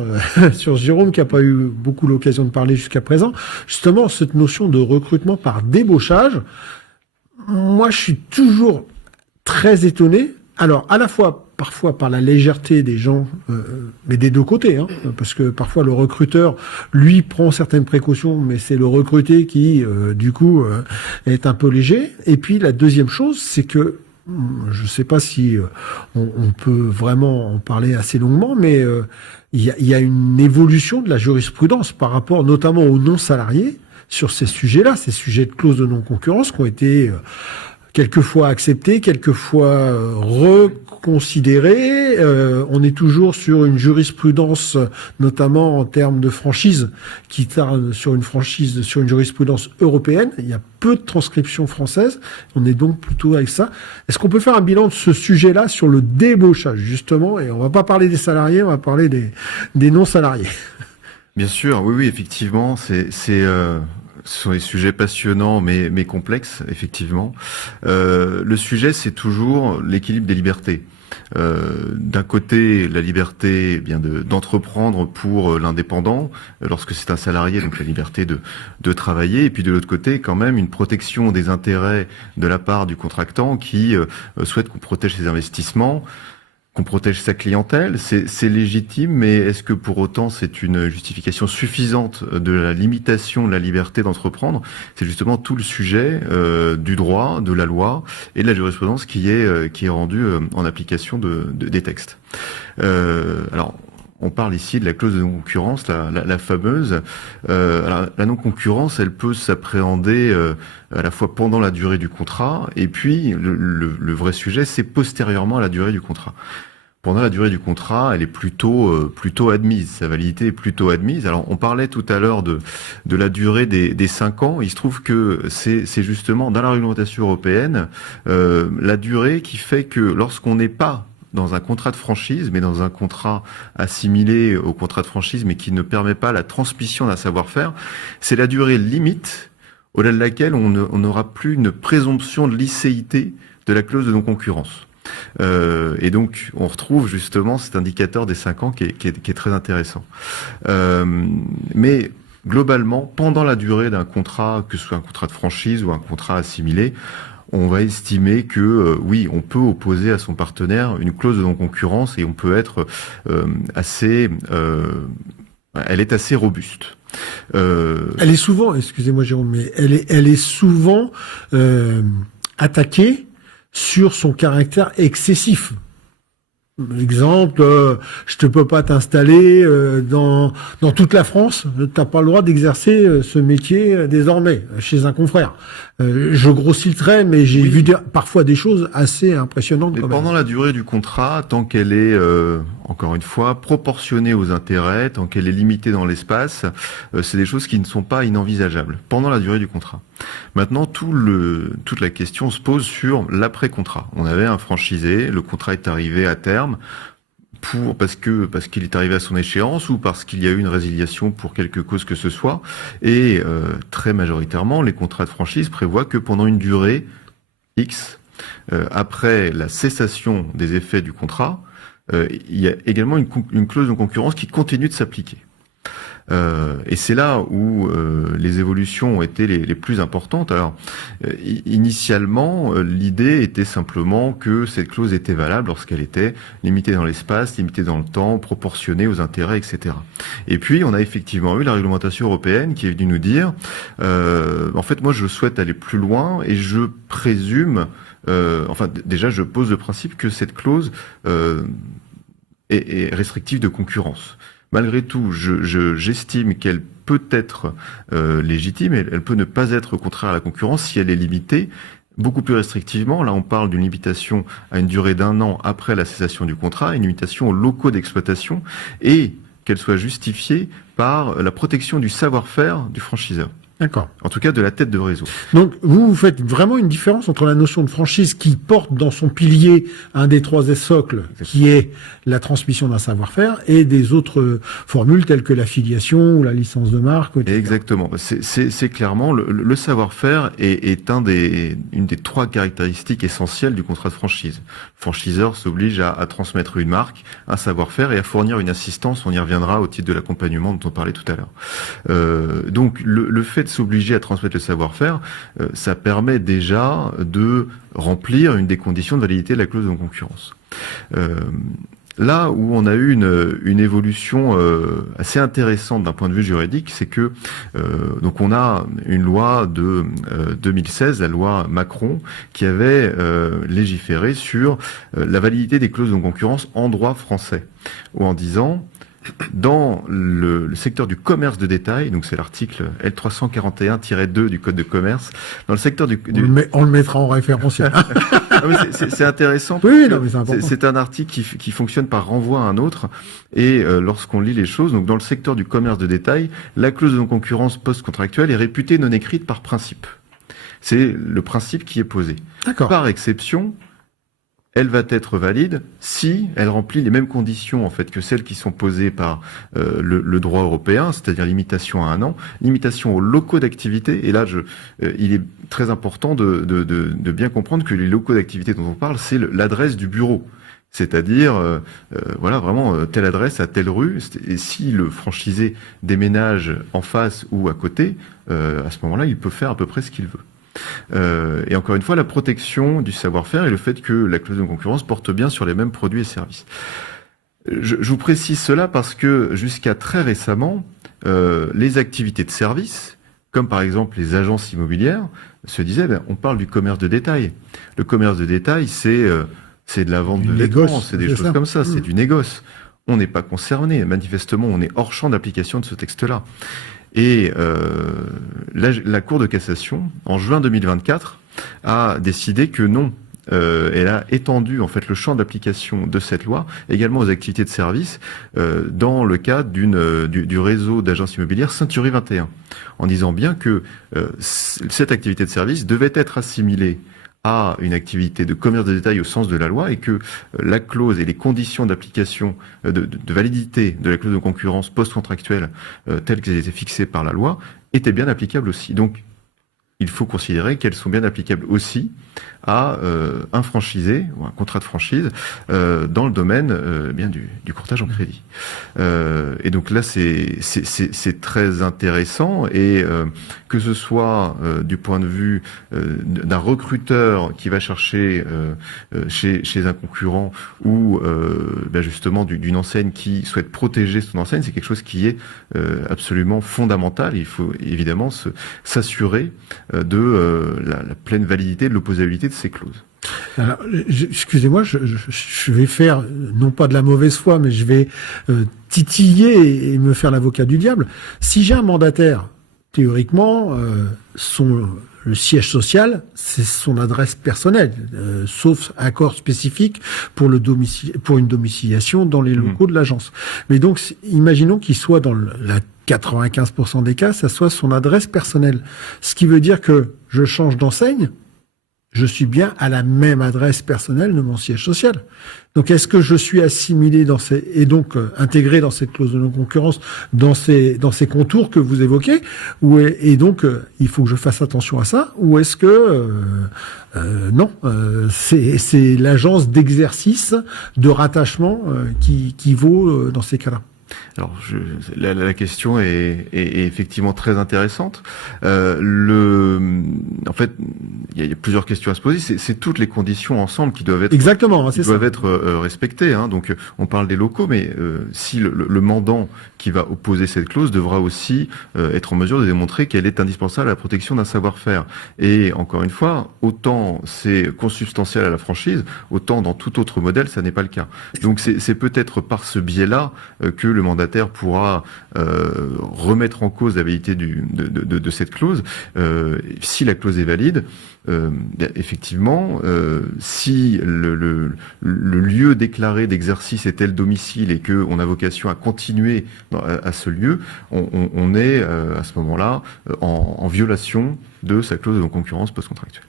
sur Jérôme qui n'a pas eu beaucoup l'occasion de parler jusqu'à présent. Justement, cette notion de recrutement par débauchage, moi je suis toujours très étonné. Alors à la fois parfois par la légèreté des gens, mais des deux côtés, hein, parce que parfois le recruteur, lui, prend certaines précautions, mais c'est le recruté qui, du coup, est un peu léger. Et puis la deuxième chose, c'est que je ne sais pas si on peut vraiment en parler assez longuement, mais il y a une évolution de la jurisprudence par rapport notamment aux non-salariés sur ces sujets-là, ces sujets de clause de non-concurrence qui quelquefois accepté, quelquefois reconsidéré. On est toujours sur une jurisprudence, notamment en termes de franchise, qui tarde sur une jurisprudence européenne. Il y a peu de transcriptions françaises. On est donc plutôt avec ça. Est-ce qu'on peut faire un bilan de ce sujet-là sur le débauchage, justement? Et on va pas parler des salariés, on va parler des non-salariés. Bien sûr, oui, effectivement, ce sont des sujets passionnants mais complexes, effectivement. Le sujet, c'est toujours l'équilibre des libertés. D'un côté, la liberté d'entreprendre pour l'indépendant, lorsque c'est un salarié, donc la liberté de travailler, et puis de l'autre côté, quand même, une protection des intérêts de la part du contractant qui souhaite qu'on protège ses investissements, qu'on protège sa clientèle. C'est légitime, mais est-ce que pour autant c'est une justification suffisante de la limitation de la liberté d'entreprendre? C'est justement tout le sujet du droit, de la loi et de la jurisprudence qui est rendue en application des textes. Alors, on parle ici de la clause de non-concurrence, la fameuse. Alors, la non-concurrence, elle peut s'appréhender à la fois pendant la durée du contrat, et puis le vrai sujet, c'est postérieurement à la durée du contrat. Pendant la durée du contrat, elle est plutôt admise. Sa validité est plutôt admise. Alors, on parlait tout à l'heure de la durée des 5 ans. Il se trouve que c'est justement dans la réglementation européenne la durée qui fait que lorsqu'on n'est pas dans un contrat de franchise, mais dans un contrat assimilé au contrat de franchise, mais qui ne permet pas la transmission d'un savoir-faire, c'est la durée limite au-delà de laquelle on n'aura plus une présomption de licéité de la clause de non-concurrence. Et donc, on retrouve justement cet indicateur des 5 ans qui est très intéressant. Mais globalement, pendant la durée d'un contrat, que ce soit un contrat de franchise ou un contrat assimilé, on va estimer que oui, on peut opposer à son partenaire une clause de non-concurrence et on peut être elle est assez robuste. Elle est souvent, excusez-moi Jérôme, mais elle est souvent attaquée sur son caractère excessif. Exemple, je te peux pas t'installer dans toute la France. T'as pas le droit d'exercer ce métier désormais chez un confrère. Je grossis le trait, mais j'ai vu parfois des choses assez impressionnantes. Mais pendant la durée du contrat, tant qu'elle est encore une fois proportionnée aux intérêts, tant qu'elle est limitée dans l'espace, c'est des choses qui ne sont pas inenvisageables pendant la durée du contrat. Maintenant, toute la question se pose sur l'après-contrat. On avait un franchisé, le contrat est arrivé à terme parce qu'il est arrivé à son échéance ou parce qu'il y a eu une résiliation pour quelque cause que ce soit. Et très majoritairement, les contrats de franchise prévoient que pendant une durée X, après la cessation des effets du contrat, il y a également une clause de concurrence qui continue de s'appliquer. Et c'est là où les évolutions ont été les plus importantes. Alors, initialement, l'idée était simplement que cette clause était valable lorsqu'elle était limitée dans l'espace, limitée dans le temps, proportionnée aux intérêts, etc. Et puis, on a effectivement eu la réglementation européenne qui est venue nous dire, en fait, moi, je souhaite aller plus loin et je présume, déjà, je pose le principe que cette clause est restrictive de concurrence. Malgré tout, j'estime qu'elle peut être légitime, elle peut ne pas être contraire à la concurrence si elle est limitée beaucoup plus restrictivement. Là, on parle d'une limitation à une durée d'1 an après la cessation du contrat, une limitation aux locaux d'exploitation, et qu'elle soit justifiée par la protection du savoir-faire du franchiseur. D'accord. En tout cas, de la tête de réseau. Donc, vous faites vraiment une différence entre la notion de franchise qui porte dans son pilier un des 3 socles, qui est la transmission d'un savoir-faire, et des autres formules telles que l'affiliation ou la licence de marque, etc. Exactement. C'est clairement le savoir-faire est une des 3 caractéristiques essentielles du contrat de franchise. Le franchiseur s'oblige à transmettre une marque, un savoir-faire et à fournir une assistance. On y reviendra au titre de l'accompagnement dont on parlait tout à l'heure. Donc, le fait de s'obliger à transmettre le savoir-faire, ça permet déjà de remplir une des conditions de validité de la clause de non-concurrence. Là où on a eu une évolution assez intéressante d'un point de vue juridique, c'est que donc on a une loi de 2016, la loi Macron, qui avait légiféré sur la validité des clauses de non-concurrence en droit français, ou en disant dans le secteur du commerce de détail, donc c'est l'article L341-2 du Code de commerce, dans le secteur On le mettra en référentiel. C'est intéressant. Oui, non, mais c'est important. C'est un article qui fonctionne par renvoi à un autre. Et lorsqu'on lit les choses, donc dans le secteur du commerce de détail, la clause de non-concurrence post-contractuelle est réputée non écrite par principe. C'est le principe qui est posé. D'accord. Par exception, elle va être valide si elle remplit les mêmes conditions en fait que celles qui sont posées par le droit européen, c'est-à-dire limitation à 1 an, limitation aux locaux d'activité. Et là, il est très important de bien comprendre que les locaux d'activité dont on parle, c'est l'adresse du bureau. C'est-à-dire, voilà, vraiment, telle adresse à telle rue. Et si le franchisé déménage en face ou à côté, à ce moment-là, il peut faire à peu près ce qu'il veut. Et encore une fois, la protection du savoir-faire et le fait que la clause de concurrence porte bien sur les mêmes produits et services. Je vous précise cela parce que jusqu'à très récemment, les activités de service, comme par exemple les agences immobilières, se disaient, on parle du commerce de détail. Le commerce de détail, c'est de la vente de vêtements, c'est des choses comme ça, c'est du négoce. On n'est pas concerné. Manifestement, on est hors champ d'application de ce texte-là. Et la Cour de cassation, en juin 2024, a décidé que non. Elle a étendu en fait le champ d'application de cette loi également aux activités de service dans le cadre du réseau d'agences immobilières Century 21, en disant bien que cette activité de service devait être assimilée à une activité de commerce de détail au sens de la loi et que la clause et les conditions d'application de validité de la clause de concurrence post-contractuelle telles qu'elles étaient fixées par la loi étaient bien applicables aussi. Donc, il faut considérer qu'elles sont bien applicables aussi à un franchisé ou un contrat de franchise dans le domaine bien du courtage en crédit. Et donc là, c'est très intéressant et que ce soit du point de vue d'un recruteur qui va chercher chez un concurrent ou justement d'une enseigne qui souhaite protéger son enseigne, c'est quelque chose qui est absolument fondamental. Il faut évidemment s'assurer de la pleine validité de l'opposabilité de ces clauses. Alors, excusez-moi, je vais faire, non pas de la mauvaise foi, mais je vais titiller et me faire l'avocat du diable. Si j'ai un mandataire, théoriquement, le siège social, c'est son adresse personnelle, sauf accord spécifique pour une domiciliation dans les locaux de l'agence. Mais donc, imaginons qu'il soit dans la 95% des cas, ça soit son adresse personnelle. Ce qui veut dire que je change d'enseigne, je suis bien à la même adresse personnelle de mon siège social. Donc, est-ce que je suis assimilé et donc intégré dans cette clause de non-concurrence, dans ces contours que vous évoquez, et donc il faut que je fasse attention à ça, ou est-ce que non, c'est l'agence d'exercice de rattachement qui vaut dans ces cas-là? Alors, la question est effectivement très intéressante. En fait, il y a plusieurs questions à se poser. C'est toutes les conditions ensemble qui doivent être respectées. Hein. Donc, on parle des locaux, mais si le mandant qui va opposer cette clause devra aussi être en mesure de démontrer qu'elle est indispensable à la protection d'un savoir-faire. Et encore une fois, autant c'est consubstantiel à la franchise, autant dans tout autre modèle, ça n'est pas le cas. Donc, c'est peut-être par ce biais-là que le mandataire pourra remettre en cause la validité de cette clause. Si la clause est valide, effectivement, si le lieu déclaré d'exercice est tel domicile et qu'on a vocation à continuer à ce lieu, on est à ce moment-là en violation de sa clause de non-concurrence post-contractuelle.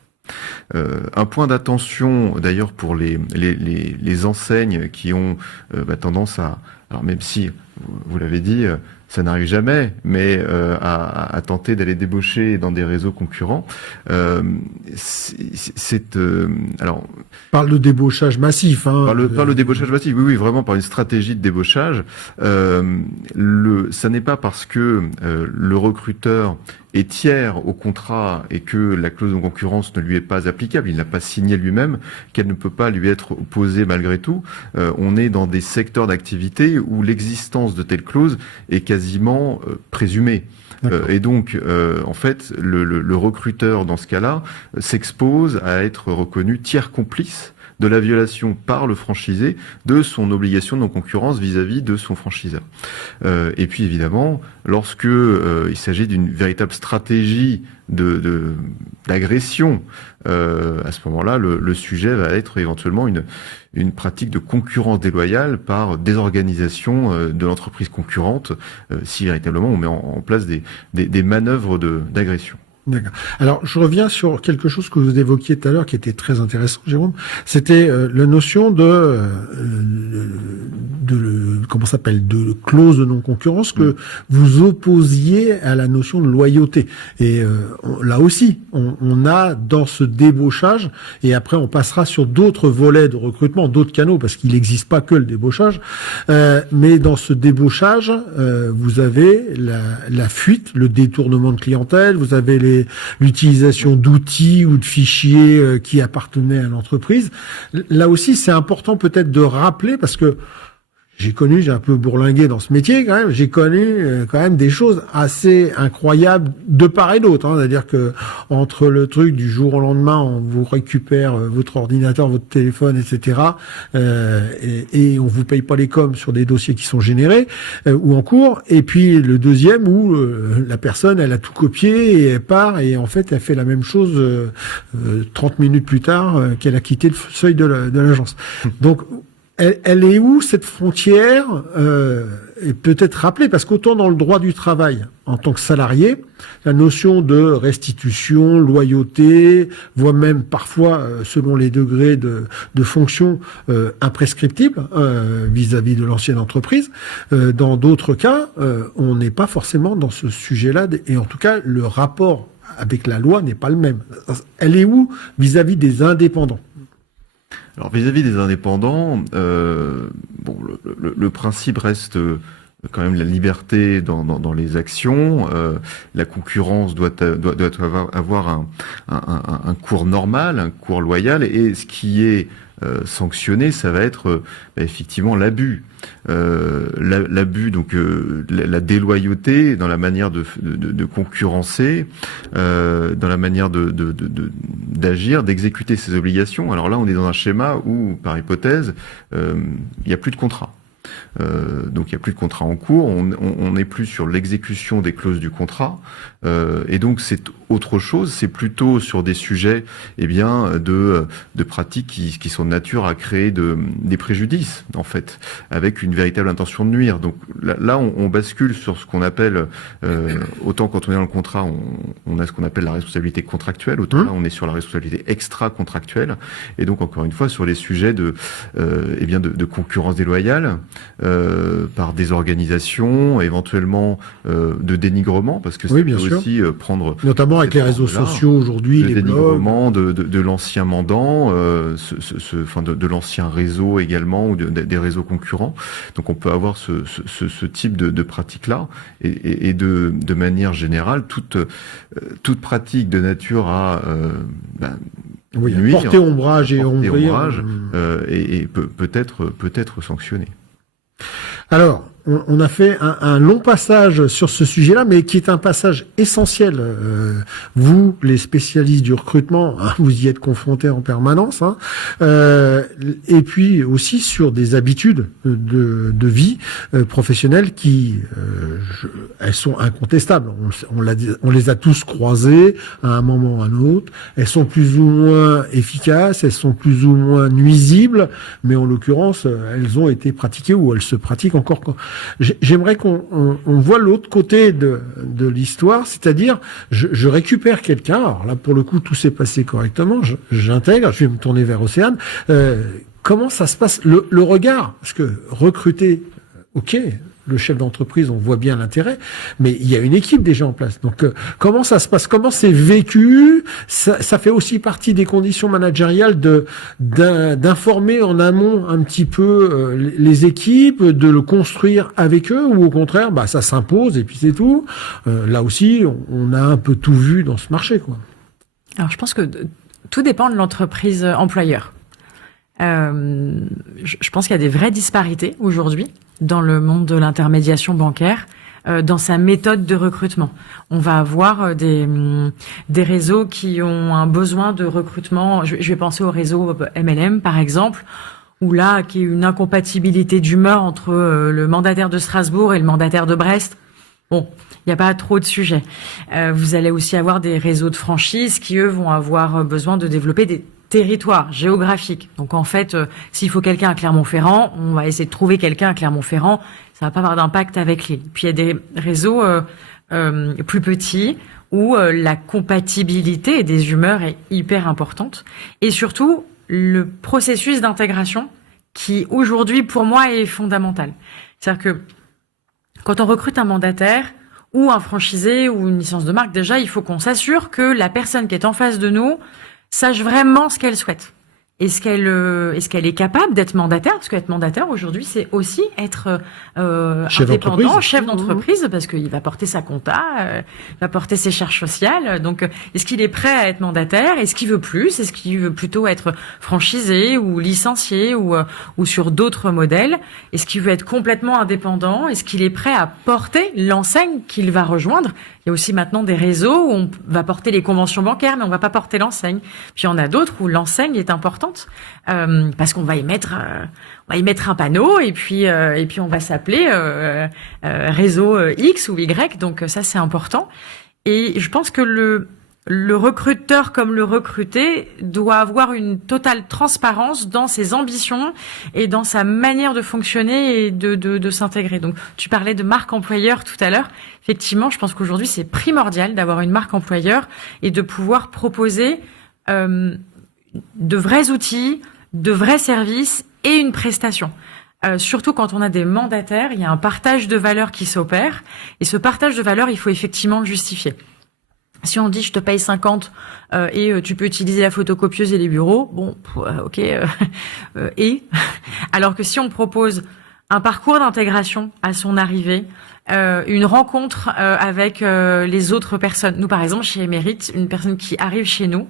Un point d'attention d'ailleurs pour les enseignes qui ont tendance à, alors même si vous l'avez dit, ça n'arrive jamais, mais à tenter d'aller débaucher dans des réseaux concurrents, alors parle de débauchage massif, hein. Par le débauchage massif, oui, vraiment par une stratégie de débauchage. Ça n'est pas parce que le recruteur est tiers au contrat et que la clause de concurrence ne lui est pas applicable, il n'a pas signé lui-même, qu'elle ne peut pas lui être opposée malgré tout. On est dans des secteurs d'activité où l'existence de telles clauses est quasiment présumée. Et donc, en fait, le recruteur, dans ce cas-là, s'expose à être reconnu tiers complice de la violation par le franchisé de son obligation de non-concurrence vis-à-vis de son franchiseur. Et puis évidemment, lorsque il s'agit d'une véritable stratégie d'agression, à ce moment-là, le sujet va être éventuellement une pratique de concurrence déloyale par désorganisation de l'entreprise concurrente, si véritablement on met en place des manœuvres d'agression. D'accord. Alors, je reviens sur quelque chose que vous évoquiez tout à l'heure qui était très intéressant, Jérôme. C'était la notion de comment ça s'appelle, de clause de non-concurrence que vous opposiez à la notion de loyauté. Et là aussi, on a dans ce débauchage, et après on passera sur d'autres volets de recrutement, d'autres canaux, parce qu'il n'existe pas que le débauchage. Mais dans ce débauchage, vous avez la fuite, le détournement de clientèle, vous avez l'utilisation d'outils ou de fichiers qui appartenaient à l'entreprise. Là aussi, c'est important peut-être de rappeler, parce que j'ai un peu bourlingué dans ce métier quand même, j'ai connu quand même des choses assez incroyables de part et d'autre. C'est-à-dire que entre le truc du jour au lendemain, on vous récupère votre ordinateur, votre téléphone, etc. Et on vous paye pas les coms sur des dossiers qui sont générés ou en cours. Et puis le deuxième où la personne, elle a tout copié et elle part et en fait elle fait la même chose 30 minutes plus tard qu'elle a quitté le seuil de l'agence. Donc elle est où cette frontière et peut-être rappeler, parce qu'autant dans le droit du travail, en tant que salarié, la notion de restitution, loyauté, voire même parfois, selon les degrés de fonction, imprescriptible vis-à-vis de l'ancienne entreprise. Dans d'autres cas, on n'est pas forcément dans ce sujet-là, et en tout cas, le rapport avec la loi n'est pas le même. Elle est où vis-à-vis des indépendants ? Alors vis-à-vis des indépendants, le principe reste quand même la liberté dans les actions. La concurrence doit avoir un cours normal, un cours loyal, et ce qui est sanctionné, ça va être effectivement l'abus. L'abus, donc la déloyauté dans la manière de concurrencer, dans la manière d'agir, d'exécuter ses obligations. Alors là, on est dans un schéma où, par hypothèse, il n'y a plus de contrat. Donc il n'y a plus de contrat en cours, on n'est plus sur l'exécution des clauses du contrat, et donc c'est autre chose, c'est plutôt sur des sujets de pratiques qui sont de nature à créer des préjudices, en fait, avec une véritable intention de nuire. Donc là on bascule sur ce qu'on appelle, autant quand on est dans le contrat, on a ce qu'on appelle la responsabilité contractuelle, autant là on est sur la responsabilité extra-contractuelle, et donc encore une fois sur les sujets de concurrence déloyale, par désorganisation, éventuellement de dénigrement, parce que ça peut aussi prendre... Notamment avec les réseaux sociaux aujourd'hui, les dénigrement de l'ancien mandant, de l'ancien réseau également, ou des réseaux concurrents. Donc on peut avoir ce type de pratique-là, et de manière générale, toute pratique de nature à... nuire, porter ombrage et et peut être sanctionné. Alors, on a fait un long passage sur ce sujet-là, mais qui est un passage essentiel. Vous, les spécialistes du recrutement, vous y êtes confrontés en permanence, et puis aussi sur des habitudes de vie professionnelle qui, elles sont incontestables. On les a tous croisées à un moment ou à un autre. Elles sont plus ou moins efficaces, elles sont plus ou moins nuisibles, mais en l'occurrence, elles ont été pratiquées ou elles se pratiquent encore. J'aimerais qu'on voit l'autre côté de l'histoire, c'est-à-dire je récupère quelqu'un, alors là pour le coup tout s'est passé correctement, j'intègre, je vais me tourner vers Océane, comment ça se passe, le regard, parce que recruter, ok, le chef d'entreprise, on voit bien l'intérêt, mais il y a une équipe déjà en place. Donc, comment ça se passe? Comment c'est vécu? Ça fait aussi partie des conditions managériales d'informer en amont un petit peu les équipes, de le construire avec eux, ou au contraire, ça s'impose et puis c'est tout. Là aussi, on a un peu tout vu dans ce marché, quoi. Alors, je pense que tout dépend de l'entreprise employeur. Je pense qu'il y a des vraies disparités aujourd'hui dans le monde de l'intermédiation bancaire dans sa méthode de recrutement. On va avoir des réseaux qui ont un besoin de recrutement. Je vais penser au réseau MLM, par exemple, où là, qui est une incompatibilité d'humeur entre le mandataire de Strasbourg et le mandataire de Brest. Bon, il n'y a pas trop de sujets. Vous allez aussi avoir des réseaux de franchise qui, eux, vont avoir besoin de développer des territoires géographiques. Donc, en fait, s'il faut quelqu'un à Clermont-Ferrand, on va essayer de trouver quelqu'un à Clermont-Ferrand. Ça va pas avoir d'impact avec Lille. Puis, il y a des réseaux plus petits où la compatibilité des humeurs est hyper importante. Et surtout, le processus d'intégration qui, aujourd'hui, pour moi, est fondamental. C'est-à-dire que quand on recrute un mandataire ou un franchisé ou une licence de marque, déjà, il faut qu'on s'assure que la personne qui est en face de nous sache vraiment ce qu'elle souhaite. Est-ce qu'elle est capable d'être mandataire? Parce qu'être mandataire aujourd'hui, c'est aussi être Chef indépendant, d'entreprise. chef d'entreprise, parce qu'il va porter sa compta, il va porter ses charges sociales. Donc, est-ce qu'il est prêt à être mandataire? Est-ce qu'il veut plus? Est-ce qu'il veut plutôt être franchisé ou licencié ou sur d'autres modèles? Est-ce qu'il veut être complètement indépendant? Est-ce qu'il est prêt à porter l'enseigne qu'il va rejoindre? Il y a aussi maintenant des réseaux où on va porter les conventions bancaires, mais on va pas porter l'enseigne. Puis il y en a d'autres où l'enseigne est importante parce qu'on va y mettre un panneau et puis on va s'appeler réseau X ou Y. Donc ça c'est important. Et je pense que le recruteur comme le recruté doit avoir une totale transparence dans ses ambitions et dans sa manière de fonctionner et de s'intégrer. Donc, tu parlais de marque employeur tout à l'heure. Effectivement, je pense qu'aujourd'hui, c'est primordial d'avoir une marque employeur et de pouvoir proposer de vrais outils, de vrais services et une prestation. Surtout quand on a des mandataires, il y a un partage de valeurs qui s'opère. Et ce partage de valeurs, il faut effectivement le justifier. Si on dit je te paye 50 et tu peux utiliser la photocopieuse et les bureaux, bon, ok. Et alors que si on propose un parcours d'intégration à son arrivée, une rencontre avec les autres personnes. Nous, par exemple, chez Emerit, une personne qui arrive chez nous,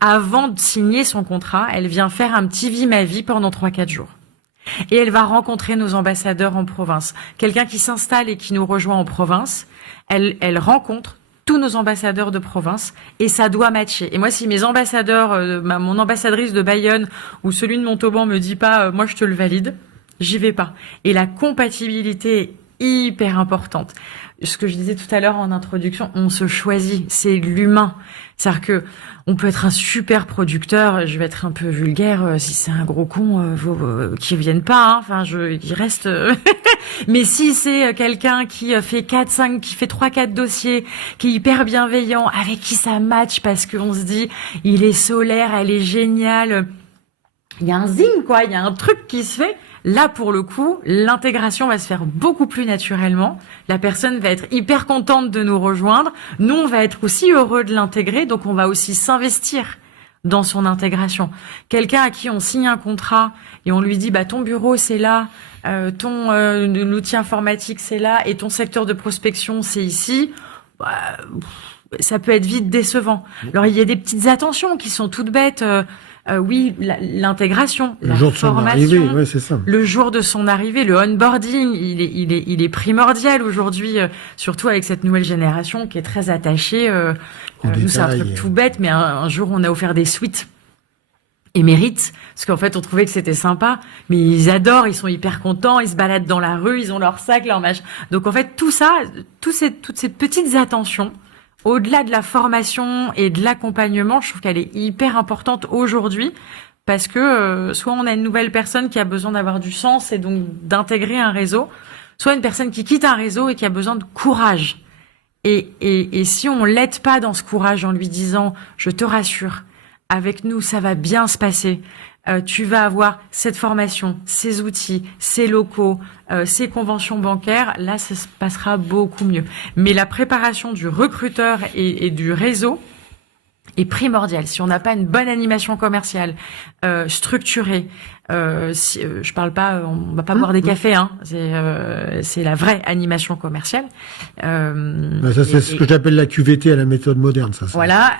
avant de signer son contrat, elle vient faire un petit vie ma vie pendant 3-4 jours. Et elle va rencontrer nos ambassadeurs en province. Quelqu'un qui s'installe et qui nous rejoint en province, elle rencontre tous nos ambassadeurs de province et ça doit matcher. Et moi, si mes ambassadeurs, mon ambassadrice de Bayonne ou celui de Montauban me dit pas, moi je te le valide, j'y vais pas. Et la compatibilité est hyper importante. Ce que je disais tout à l'heure en introduction, on se choisit, c'est l'humain. C'est-à-dire que on peut être un super producteur, je vais être un peu vulgaire, si c'est un gros con, qui vienne pas, hein. Enfin, il reste. Mais si c'est quelqu'un qui fait 4-5, qui fait 3-4 dossiers, qui est hyper bienveillant, avec qui ça match parce qu'on se dit, il est solaire, elle est géniale. Il y a un zing, quoi, il y a un truc qui se fait. Là, pour le coup, l'intégration va se faire beaucoup plus naturellement. La personne va être hyper contente de nous rejoindre. Nous, on va être aussi heureux de l'intégrer. Donc, on va aussi s'investir dans son intégration. Quelqu'un à qui on signe un contrat et on lui dit, bah, ton bureau, c'est là, ton outil informatique, c'est là, et ton secteur de prospection, c'est ici. Bah, ça peut être vite décevant. Alors, il y a des petites attentions qui sont toutes bêtes. Oui, l'intégration, la formation, ouais, c'est ça. le jour de son arrivée, le onboarding, il est primordial aujourd'hui, surtout avec cette nouvelle génération qui est très attachée. Nous, c'est un truc tout bête, mais un jour, on a offert des suites Émérite, parce qu'en fait, on trouvait que c'était sympa, mais ils adorent, ils sont hyper contents, ils se baladent dans la rue, ils ont leur sac, leur machin. Donc, en fait, tout ça, toutes ces petites attentions, au-delà de la formation et de l'accompagnement, je trouve qu'elle est hyper importante aujourd'hui parce que soit on a une nouvelle personne qui a besoin d'avoir du sens et donc d'intégrer un réseau, soit une personne qui quitte un réseau et qui a besoin de courage. Et si on l'aide pas dans ce courage en lui disant « je te rassure, avec nous ça va bien se passer », tu vas avoir cette formation, ces outils, ces locaux, ces conventions bancaires, là, ça se passera beaucoup mieux. Mais la préparation du recruteur et du réseau est primordiale. Si on n'a pas une bonne animation commerciale structurée, je parle pas, on va pas boire des cafés, hein. C'est la vraie animation commerciale. Ça, c'est ce que j'appelle la QVT à la méthode moderne, ça. Voilà.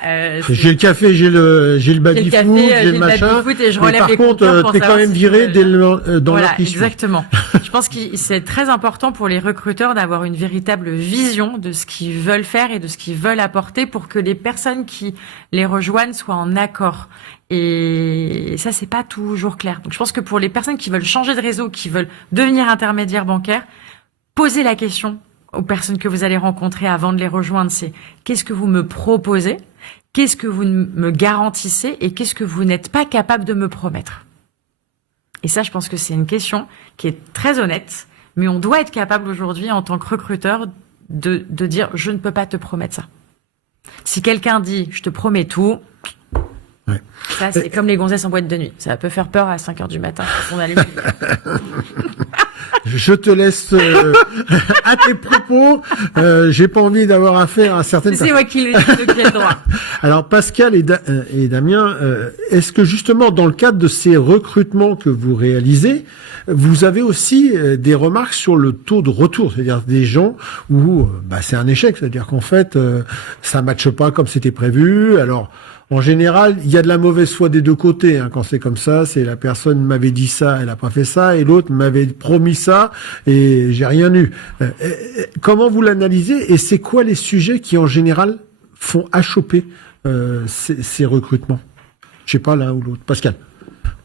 J'ai le café, j'ai le baby-foot, j'ai le machin. Et je relève par les contre, t'es quand même viré dans voilà, leur tissu. exactement. Je pense que c'est très important pour les recruteurs d'avoir une véritable vision de ce qu'ils veulent faire et de ce qu'ils veulent apporter pour que les personnes qui les rejoignent soient en accord. Et ça, c'est pas toujours clair. Donc, je pense que pour les personnes qui veulent changer de réseau, qui veulent devenir intermédiaires bancaires, posez la question aux personnes que vous allez rencontrer avant de les rejoindre. C'est qu'est-ce que vous me proposez? Qu'est-ce que vous me garantissez? Et qu'est-ce que vous n'êtes pas capable de me promettre? Et ça, je pense que c'est une question qui est très honnête, mais on doit être capable aujourd'hui, en tant que recruteur, de dire, je ne peux pas te promettre ça. Si quelqu'un dit, je te promets tout, ouais. Ça, c'est comme les gonzesses en boîte de nuit. Ça peut faire peur à 5h du matin quand on allume. Je te laisse à tes propos. J'ai pas envie d'avoir affaire à certaines C'est moi qui ai le droit. Alors Pascal et Damien, est-ce que justement dans le cadre de ces recrutements que vous réalisez, vous avez aussi des remarques sur le taux de retour, c'est-à-dire des gens où c'est un échec, c'est-à-dire qu'en fait ça matche pas comme c'était prévu. Alors en général, il y a de la mauvaise foi des deux côtés. Quand c'est comme ça, c'est la personne m'avait dit ça, elle a pas fait ça, et l'autre m'avait promis ça, et j'ai rien eu. Comment vous l'analysez, et c'est quoi les sujets qui en général font achoper ces recrutements? Je sais pas, l'un ou l'autre. Pascal.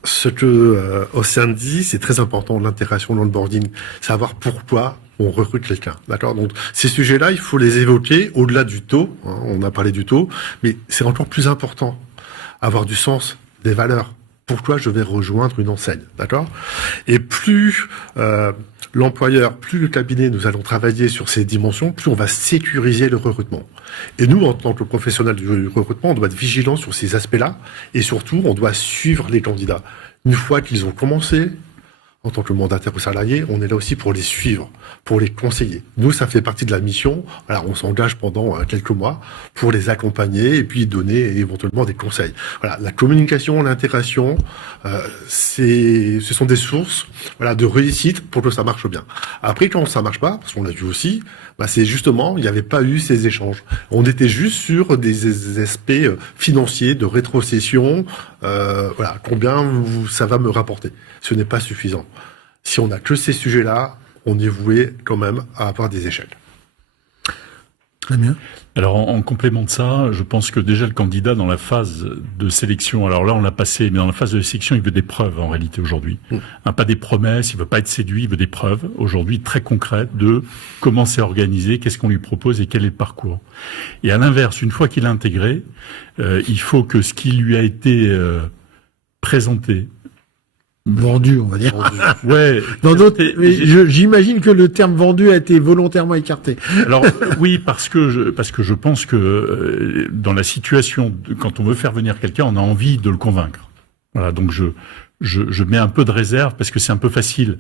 Ce que Océane dit, c'est très important, l'intégration, l'onboarding, savoir pourquoi on recrute quelqu'un, d'accord? Donc ces sujets-là, il faut les évoquer au-delà du taux, on a parlé du taux, mais c'est encore plus important, avoir du sens, des valeurs. Pourquoi je vais rejoindre une enseigne, d'accord? Et plus l'employeur, plus le cabinet, nous allons travailler sur ces dimensions, plus on va sécuriser le recrutement. Et nous, en tant que professionnels du recrutement, on doit être vigilants sur ces aspects-là, et surtout, on doit suivre les candidats. Une fois qu'ils ont commencé, en tant que mandataire ou salarié, on est là aussi pour les suivre, pour les conseiller. Nous, ça fait partie de la mission. Voilà, on s'engage pendant quelques mois pour les accompagner et puis donner éventuellement des conseils. Voilà, la communication, l'intégration, ce sont des sources, voilà, de réussite pour que ça marche bien. Après, quand ça marche pas, parce qu'on l'a vu aussi, c'est justement, il n'y avait pas eu ces échanges. On était juste sur des aspects financiers, de rétrocession, voilà, combien ça va me rapporter. Ce n'est pas suffisant. Si on n'a que ces sujets-là, on est voué quand même à avoir des échecs. Très bien. Alors en complément de ça, je pense que déjà le candidat dans la phase de sélection, alors là on l'a passé, mais dans la phase de sélection, il veut des preuves en réalité aujourd'hui. Pas des promesses, il veut pas être séduit, il veut des preuves aujourd'hui très concrètes de comment c'est organisé, qu'est-ce qu'on lui propose et quel est le parcours. Et à l'inverse, une fois qu'il a intégré, il faut que ce qui lui a été présenté, vendu, on va dire. Ouais. J'imagine que le terme vendu a été volontairement écarté. Alors oui, parce que je pense que dans la situation, quand on veut faire venir quelqu'un, on a envie de le convaincre. Voilà, donc je mets un peu de réserve parce que c'est un peu facile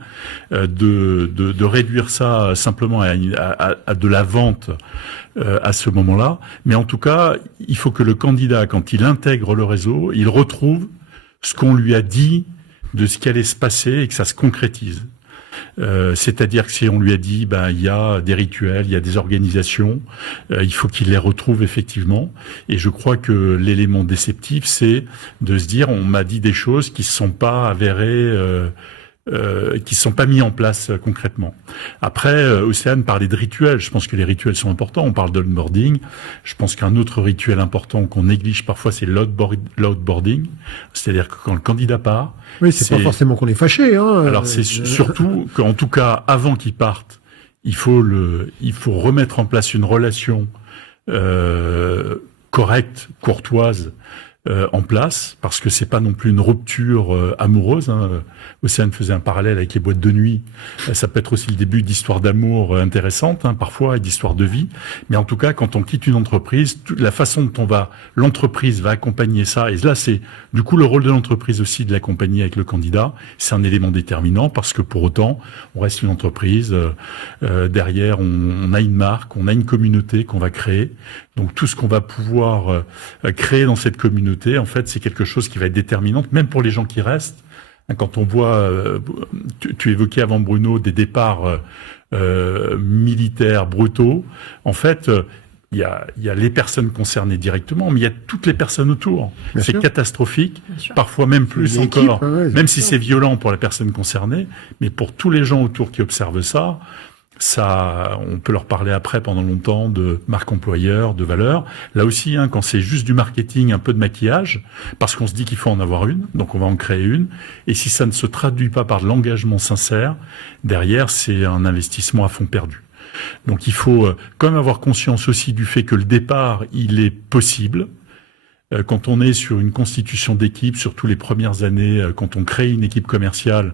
de réduire ça simplement à de la vente à ce moment-là. Mais en tout cas, il faut que le candidat, quand il intègre le réseau, il retrouve ce qu'on lui a dit de ce qui allait se passer et que ça se concrétise. C'est-à-dire que si on lui a dit, il y a des rituels, il y a des organisations, il faut qu'il les retrouve effectivement. Et je crois que l'élément déceptif, c'est de se dire, on m'a dit des choses qui ne sont pas avérées, qui ne sont pas mis en place concrètement. Après, Océane parlait de rituels. Je pense que les rituels sont importants. On parle d'onboarding. Je pense qu'un autre rituel important qu'on néglige parfois, c'est l'outboarding. C'est-à-dire que quand le candidat part... Oui, c'est pas forcément qu'on est fâché. Alors c'est surtout qu'en tout cas, avant qu'il parte, il faut remettre en place une relation correcte, courtoise, en place, parce que c'est pas non plus une rupture amoureuse. Océane faisait un parallèle avec les boîtes de nuit. Ça peut être aussi le début d'histoires d'amour intéressantes, parfois, et d'histoires de vie. Mais en tout cas, quand on quitte une entreprise, la façon dont l'entreprise va accompagner ça, et là, c'est du coup le rôle de l'entreprise aussi de l'accompagner avec le candidat. C'est un élément déterminant parce que pour autant, on reste une entreprise. Derrière, on a une marque, on a une communauté qu'on va créer. Donc tout ce qu'on va pouvoir créer dans cette communauté, en fait, c'est quelque chose qui va être déterminant, même pour les gens qui restent. Quand on voit, tu évoquais avant Bruno des départs militaires brutaux, en fait, il y a les personnes concernées directement, mais il y a toutes les personnes autour. Bien C'est sûr. catastrophique, Bien sûr. parfois même plus Une équipe, encore, ouais, même si bien sûr. c'est violent pour la personne concernée, mais pour tous les gens autour qui observent ça, on peut leur parler après pendant longtemps de marque employeur, de valeur. Là aussi, quand c'est juste du marketing, un peu de maquillage, parce qu'on se dit qu'il faut en avoir une, donc on va en créer une. Et si ça ne se traduit pas par de l'engagement sincère, derrière, c'est un investissement à fond perdu. Donc il faut quand même avoir conscience aussi du fait que le départ, il est possible. Quand on est sur une constitution d'équipe, surtout les premières années, quand on crée une équipe commerciale,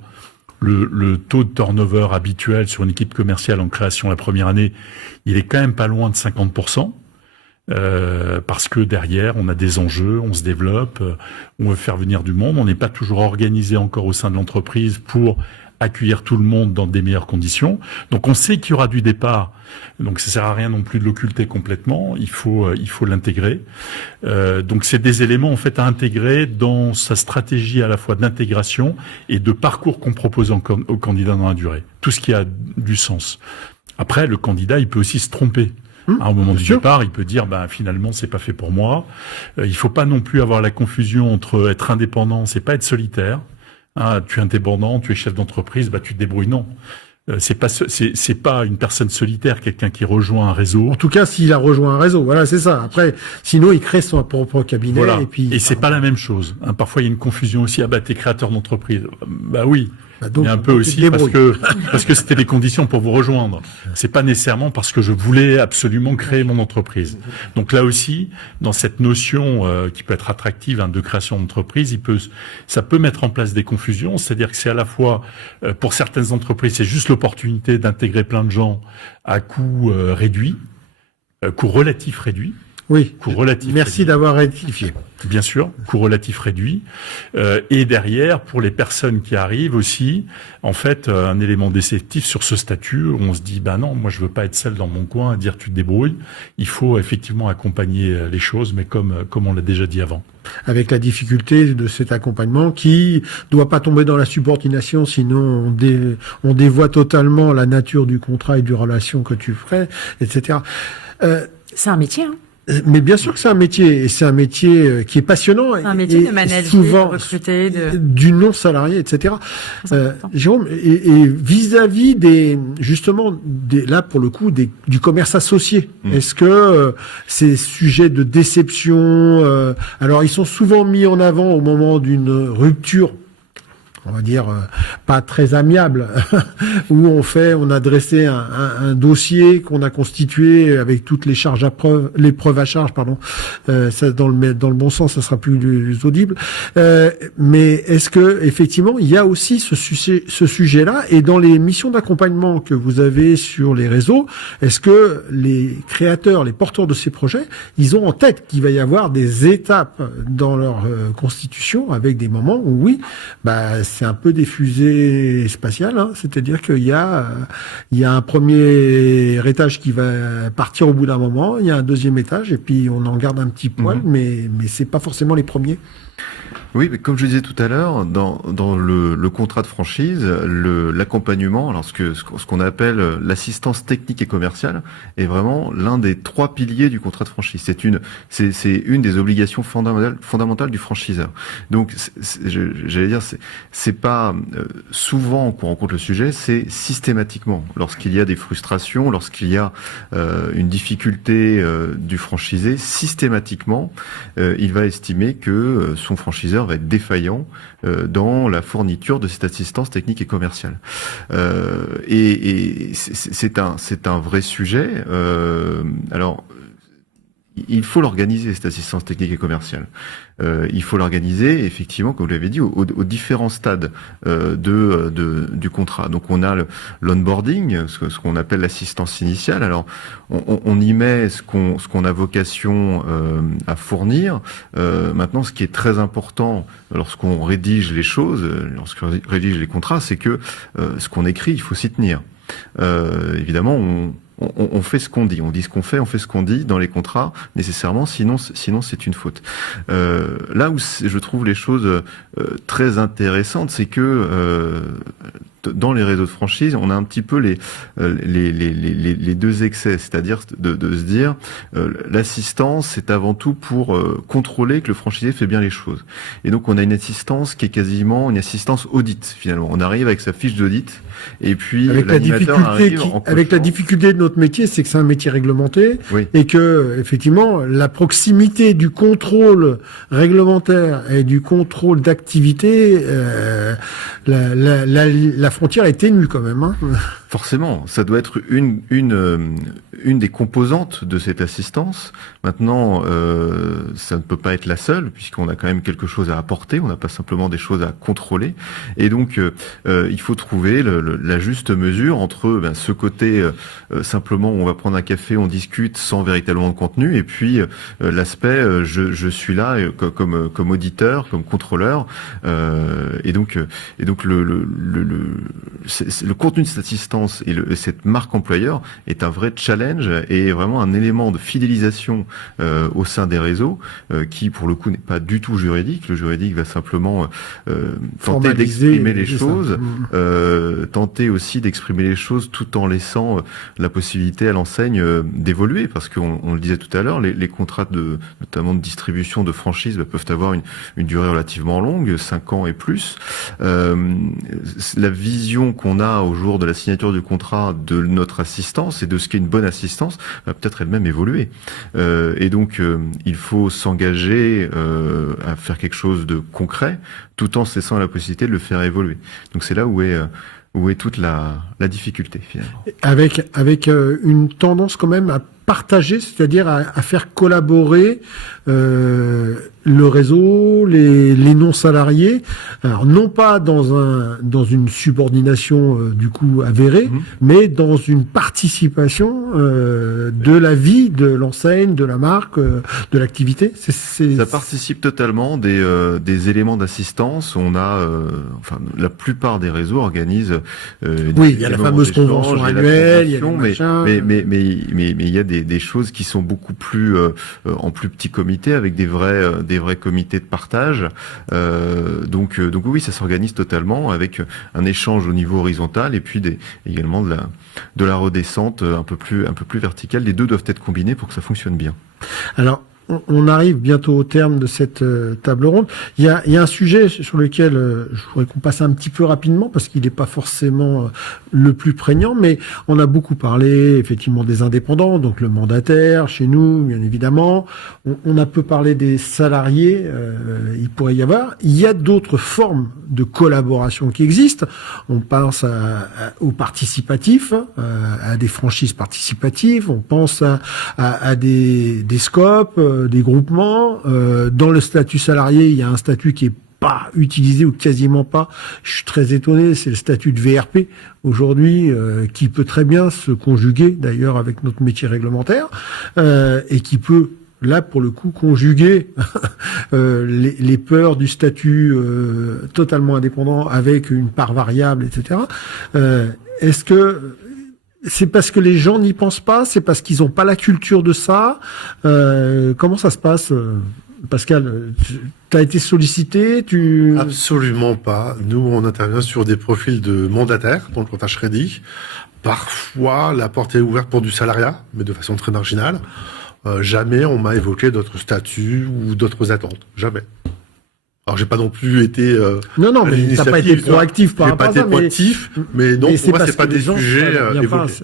le taux de turnover habituel sur une équipe commerciale en création la première année, il est quand même pas loin de 50%, parce que derrière, on a des enjeux, on se développe, on veut faire venir du monde, on n'est pas toujours organisé encore au sein de l'entreprise pour accueillir tout le monde dans des meilleures conditions. Donc on sait qu'il y aura du départ, donc ça sert à rien non plus de l'occulter complètement, il faut l'intégrer. Donc c'est des éléments en fait à intégrer dans sa stratégie à la fois d'intégration et de parcours qu'on propose aux candidats dans la durée. Tout ce qui a du sens. Après, le candidat, il peut aussi se tromper. Au moment du départ, il peut dire, finalement, c'est pas fait pour moi. Il faut pas non plus avoir la confusion entre être indépendant, c'est pas être solitaire. Tu es indépendant, tu es chef d'entreprise, tu te débrouilles. Non. C'est pas une personne solitaire, quelqu'un qui rejoint un réseau. En tout cas, s'il a rejoint un réseau, voilà, c'est ça. Après, sinon, il crée son propre cabinet. Voilà. Et c'est pas la même chose. Parfois, il y a une confusion aussi. t'es créateur d'entreprise. Oui. donc, il y a un peu aussi parce que c'était les conditions pour vous rejoindre. C'est pas nécessairement parce que je voulais absolument créer mon entreprise. Donc là aussi, dans cette notion qui peut être attractive de création d'entreprise, ça peut mettre en place des confusions. C'est-à-dire que c'est à la fois pour certaines entreprises, c'est juste l'opportunité d'intégrer plein de gens à coût réduit, coût relatif réduit. Oui. Coût relatif Merci réduit. d'avoir rectifié. Bien sûr, coût relatif réduit. Et derrière, pour les personnes qui arrivent aussi, en fait, un élément déceptif sur ce statut, où on se dit, non, moi je veux pas être seul dans mon coin à dire tu te débrouilles. Il faut effectivement accompagner les choses, mais comme on l'a déjà dit avant. Avec la difficulté de cet accompagnement qui doit pas tomber dans la subordination, sinon on dévoie totalement la nature du contrat et du relation que tu ferais, etc. C'est un métier, Mais bien sûr que c'est un métier, et c'est un métier qui est passionnant. C'est un métier de manager, souvent, de recruter, du non-salarié, etc. Jérôme, et vis-à-vis là pour le coup, du commerce associé, est-ce que ces sujets de déception, alors ils sont souvent mis en avant au moment d'une rupture, on va dire pas très amiable, où on a dressé un dossier qu'on a constitué avec toutes les preuves à charge, pardon. Ça, dans le bon sens, ça sera plus audible. Mais est-ce que effectivement il y a aussi ce sujet-là, et dans les missions d'accompagnement que vous avez sur les réseaux, est-ce que les créateurs, les porteurs de ces projets, ils ont en tête qu'il va y avoir des étapes dans leur constitution avec des moments où oui, c'est un peu des fusées spatiales, c'est-à-dire qu'il y a un premier étage qui va partir au bout d'un moment, il y a un deuxième étage, et puis on en garde un petit poil, mais c'est pas forcément les premiers. Oui, mais comme je disais tout à l'heure, dans le contrat de franchise, l'accompagnement, alors ce qu'on appelle l'assistance technique et commerciale, est vraiment l'un des 3 piliers du contrat de franchise. C'est une des obligations fondamentales du franchiseur. Donc, j'allais dire, c'est pas souvent qu'on rencontre le sujet, c'est systématiquement. Lorsqu'il y a des frustrations, lorsqu'il y a une difficulté du franchisé, systématiquement, il va estimer que son franchiseur va être défaillant dans la fourniture de cette assistance technique et commerciale. Et c'est un vrai sujet. Alors, il faut l'organiser, cette assistance technique et commerciale. Il faut l'organiser, effectivement, comme vous l'avez dit, aux différents stades du contrat. Donc, on a l'onboarding, ce qu'on appelle l'assistance initiale. Alors, on y met ce qu'on a vocation à fournir. Maintenant, ce qui est très important lorsqu'on rédige les choses, lorsqu'on rédige les contrats, c'est que ce qu'on écrit, il faut s'y tenir. Évidemment, on fait ce qu'on dit. On dit ce qu'on fait, on fait ce qu'on dit dans les contrats, nécessairement, sinon c'est une faute. Là où je trouve les choses très intéressantes, c'est que dans les réseaux de franchise, on a un petit peu les deux excès, c'est-à-dire de se dire l'assistance, c'est avant tout pour contrôler que le franchisé fait bien les choses. Et donc on a une assistance qui est quasiment une assistance audit, finalement. On arrive avec sa fiche d'audit, et puis l'animateur arrive en coachant. Avec la difficulté de notre métier, c'est que c'est un métier réglementé, Oui. et que effectivement la proximité du contrôle réglementaire et du contrôle d'activité, la frontière est ténue quand même. Hein. Forcément, ça doit être une des composantes de cette assistance. Maintenant, ça ne peut pas être la seule, puisqu'on a quand même quelque chose à apporter. On n'a pas simplement des choses à contrôler. Et donc, il faut trouver la juste mesure entre ce côté simplement on va prendre un café, on discute sans véritablement de contenu, et puis l'aspect je suis là comme auditeur, comme contrôleur. Et donc le contenu de cette assistance et cette marque employeur est un vrai challenge et vraiment un élément de fidélisation au sein des réseaux qui, pour le coup, n'est pas du tout juridique. Le juridique va simplement tenter d'exprimer les choses, tenter aussi d'exprimer les choses tout en laissant la possibilité à l'enseigne d'évoluer, parce qu'on le disait tout à l'heure, les contrats notamment de distribution de franchise peuvent avoir une durée relativement longue, 5 ans et plus. La vision qu'on a au jour de la signature du contrat de notre assistance et de ce qu'est une bonne assistance va peut-être elle-même évoluer. Et donc, il faut s'engager à faire quelque chose de concret, tout en se laissant la possibilité de le faire évoluer. Donc c'est là où est toute la difficulté, finalement. Avec une tendance quand même à partager, c'est-à-dire à faire collaborer le réseau, les non-salariés, alors non pas dans une subordination du coup avérée, mais dans une participation de la vie de l'enseigne, de la marque, de l'activité. Ça participe totalement des éléments d'assistance. On a, la plupart des réseaux organisent. Oui, il y a la fameuse convention annuelle, il y a mais il y a des choses qui sont beaucoup plus en plus petits comités, avec des vrais comités de partage. Donc oui, ça s'organise totalement avec un échange au niveau horizontal et puis également de la redescente un peu plus verticale. Les deux doivent être combinés pour que ça fonctionne bien. Alors, on arrive bientôt au terme de cette table ronde. Il y a un sujet sur lequel je voudrais qu'on passe un petit peu rapidement parce qu'il n'est pas forcément le plus prégnant, mais on a beaucoup parlé effectivement des indépendants, donc le mandataire chez nous, bien évidemment. On a peu parlé des salariés. Il pourrait y avoir. Il y a d'autres formes de collaboration qui existent. On pense au participatif, à des franchises participatives. On pense à des scopes, des groupements. Dans le statut salarié, il y a un statut qui est pas utilisé ou quasiment pas. Je suis très étonné, c'est le statut de VRP aujourd'hui, qui peut très bien se conjuguer d'ailleurs avec notre métier réglementaire, et qui peut là pour le coup conjuguer les peurs du statut totalement indépendant avec une part variable, etc. Est-ce que c'est parce que les gens n'y pensent pas? C'est parce qu'ils n'ont pas la culture de ça? Comment ça se passe, Pascal? Tu as été sollicité? Absolument pas. Nous, on intervient sur des profils de mandataires, dans le comptage crédit. Parfois, la porte est ouverte pour du salariat, mais de façon très marginale. Jamais on m'a évoqué d'autres statuts ou d'autres attentes. Jamais. Alors j'ai pas non plus été non mais t'as pas été proactif par rapport à ça, mais non, pour moi c'est pas des sujets évoqués.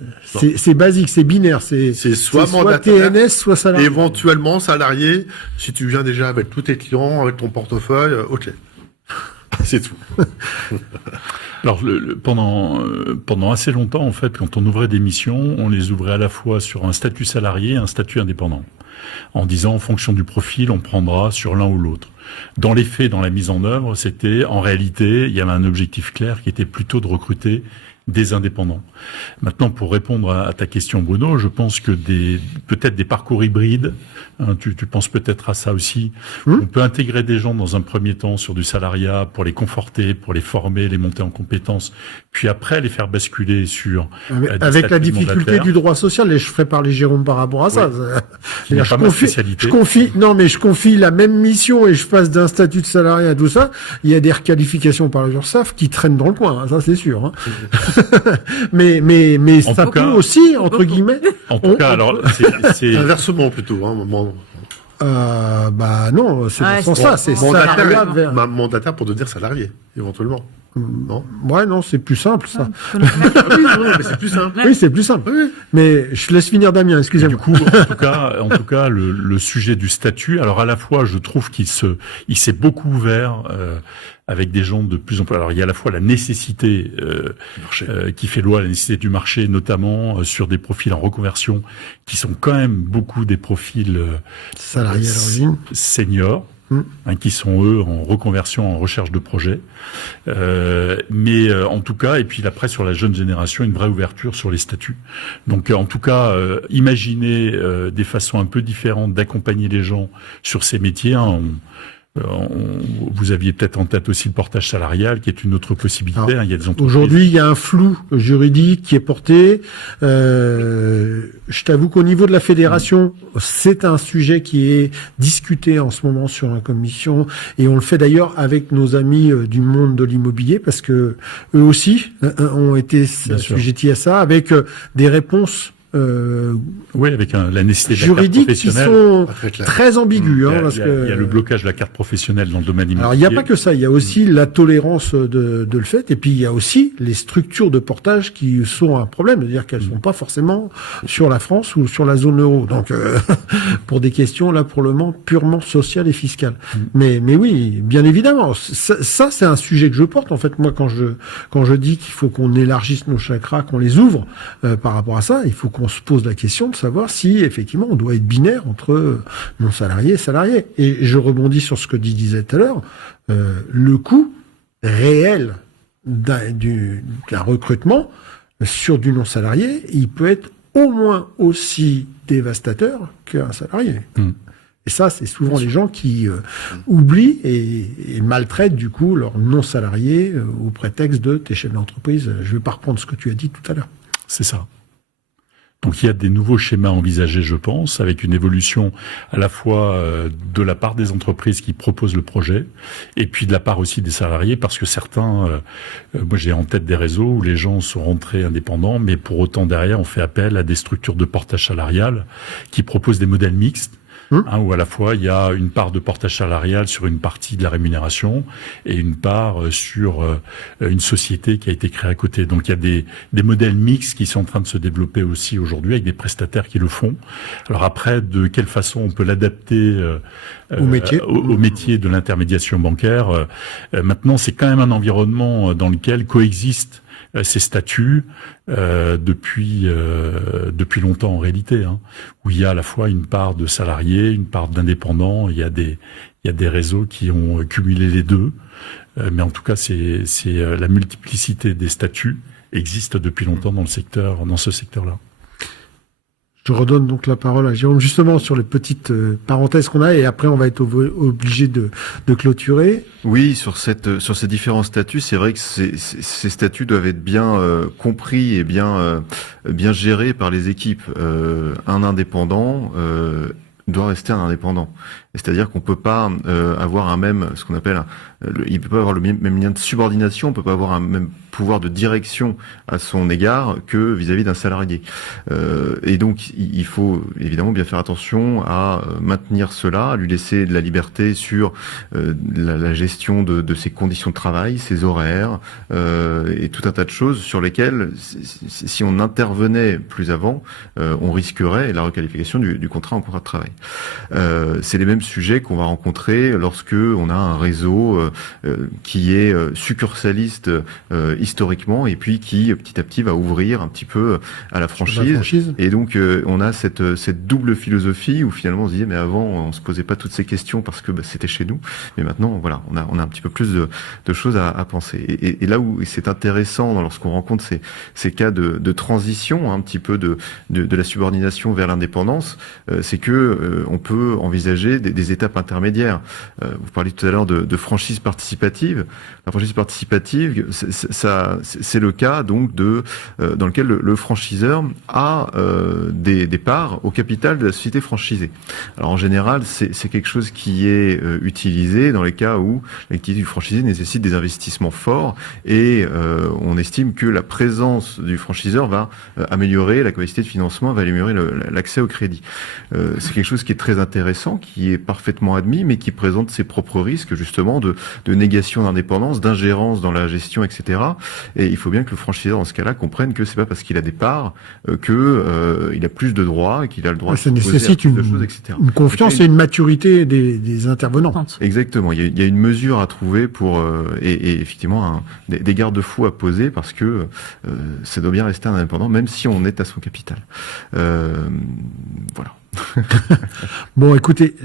C'est basique, c'est binaire, c'est soit mandataire, TNS, soit salarié. Éventuellement salarié, si tu viens déjà avec tous tes clients, avec ton portefeuille, ok. C'est tout. Alors, pendant assez longtemps, en fait, quand on ouvrait des missions, on les ouvrait à la fois sur un statut salarié et un statut indépendant. En disant, en fonction du profil, on prendra sur l'un ou l'autre. Dans les faits, dans la mise en œuvre, en réalité, il y avait un objectif clair qui était plutôt de recruter des indépendants. Maintenant, pour répondre à ta question, Bruno, je pense que peut-être des parcours hybrides, hein, tu penses peut-être à ça aussi. On peut intégrer des gens dans un premier temps sur du salariat pour les conforter, pour les former, les monter en compétences, puis après les faire basculer sur avec la difficulté du droit social, et je ferai parler Jérôme par rapport à ça. Oui. Je confie la même mission et je passe d'un statut de salarié à tout ça. Il y a des requalifications par l'URSSAF qui traînent dans le coin, hein, ça c'est sûr. Hein. mais ça peut aussi, entre guillemets. En tout cas, alors c'est inversement plutôt. Hein, non, c'est dans ce sens-là. C'est mandataire pour devenir salarié, éventuellement. Non. Ouais, non, c'est plus simple, ça. Oui, mais c'est plus simple. Oui, c'est plus simple. Oui. Mais je laisse finir Damien, excusez-moi. Du coup, en tout cas, le sujet du statut, alors à la fois, je trouve il s'est beaucoup ouvert, avec des gens de plus en plus. Alors, il y a à la fois la nécessité qui fait loi, la nécessité du marché, notamment sur des profils en reconversion, qui sont quand même beaucoup des profils salariés à l'origine, seniors. Qui sont eux en reconversion, en recherche de projets. Mais en tout cas, et puis après sur la jeune génération, une vraie ouverture sur les statuts. Donc en tout cas, imaginez des façons un peu différentes d'accompagner les gens sur ces métiers. Hein. Vous aviez peut-être en tête aussi le portage salarial, qui est une autre possibilité. Alors, hein, il y a des entreprises. Aujourd'hui, il y a un flou juridique qui est porté. Je t'avoue qu'au niveau de la fédération, c'est un sujet qui est discuté en ce moment sur la commission, et on le fait d'ailleurs avec nos amis du monde de l'immobilier, parce que eux aussi ont été assujettis à ça, avec des réponses oui, avec la nécessité de juridiques la carte qui sont très ambiguës. Il y a le blocage de la carte professionnelle dans le domaine immobilier. Alors, il n'y a pas que ça. Il y a aussi la tolérance de le fait. Et puis, il y a aussi les structures de portage qui sont un problème. C'est-à-dire qu'elles ne sont pas forcément sur la France ou sur la zone euro. Donc, pour des questions, là, pour le moment, purement sociales et fiscales. Mais oui, bien évidemment. Ça, c'est un sujet que je porte. En fait, moi, quand je dis qu'il faut qu'on élargisse nos chakras, qu'on les ouvre par rapport à ça, il faut qu'on se pose la question de savoir si, effectivement, on doit être binaire entre non-salariés et salariés. Et je rebondis sur ce que disait tout à l'heure, le coût réel d'un recrutement sur du non-salarié, il peut être au moins aussi dévastateur qu'un salarié. Et ça, c'est souvent les gens qui oublient et maltraitent, du coup, leurs non-salariés au prétexte de « t'es chef d'entreprise ». Je ne vais pas reprendre ce que tu as dit tout à l'heure. C'est ça. Donc il y a des nouveaux schémas envisagés, je pense, avec une évolution à la fois de la part des entreprises qui proposent le projet, et puis de la part aussi des salariés, parce que certains, moi j'ai en tête des réseaux où les gens sont rentrés indépendants, mais pour autant derrière on fait appel à des structures de portage salarial qui proposent des modèles mixtes, où à la fois il y a une part de portage salarial sur une partie de la rémunération et une part sur une société qui a été créée à côté. Donc il y a des modèles mixtes qui sont en train de se développer aussi aujourd'hui avec des prestataires qui le font. Alors après, de quelle façon on peut l'adapter au métier de l'intermédiation bancaire, maintenant c'est quand même un environnement dans lequel coexistent ces statuts depuis longtemps en réalité, hein, où il y a à la fois une part de salariés, une part d'indépendants. Il y a des réseaux qui ont cumulé les deux, mais en tout cas c'est la multiplicité des statuts existe depuis longtemps dans ce secteur-là. Je redonne donc la parole à Jérôme, justement sur les petites parenthèses qu'on a, et après on va être obligé de clôturer. Oui, sur ces différents statuts, c'est vrai que ces statuts doivent être bien compris et bien gérés par les équipes. Un indépendant doit rester un indépendant. C'est-à-dire qu'on peut pas avoir ce qu'on appelle, il peut pas avoir le même lien de subordination, on peut pas avoir un même pouvoir de direction à son égard que vis-à-vis d'un salarié. Et donc, il faut évidemment bien faire attention à maintenir cela, à lui laisser de la liberté sur la gestion de ses conditions de travail, ses horaires, et tout un tas de choses sur lesquelles, si on intervenait plus avant, on risquerait la requalification du contrat en contrat de travail. C'est les mêmes sujets qu'on va rencontrer lorsque on a un réseau qui est succursaliste historiquement, et puis qui petit à petit va ouvrir un petit peu à la franchise. Et donc on a cette double philosophie où finalement on se disait mais avant on se posait pas toutes ces questions parce que c'était chez nous, mais maintenant voilà on a un petit peu plus de choses à penser. Et là où c'est intéressant lorsqu'on rencontre ces cas de transition un petit peu de la subordination vers l'indépendance, c'est que on peut envisager des étapes intermédiaires. Vous parliez tout à l'heure de franchise participative. La franchise participative, c'est le cas donc dans lequel le franchiseur a des parts au capital de la société franchisée. Alors en général, c'est quelque chose qui est utilisé dans les cas où l'activité du franchisé nécessite des investissements forts et on estime que la présence du franchiseur va améliorer la capacité de financement, va améliorer l'accès au crédit. C'est quelque chose qui est très intéressant, qui est parfaitement admis, mais qui présente ses propres risques justement de négation d'indépendance, d'ingérence dans la gestion, etc. Et il faut bien que le franchiseur dans ce cas-là comprenne que c'est pas parce qu'il a des parts il a plus de droits et qu'il a le droit ça de nécessite de choses, etc. Une confiance et une maturité des intervenants. Exactement. Il y a une mesure à trouver pour et effectivement des garde-fous à poser parce que ça doit bien rester un indépendant même si on est à son capital. Voilà. Bon, écoutez,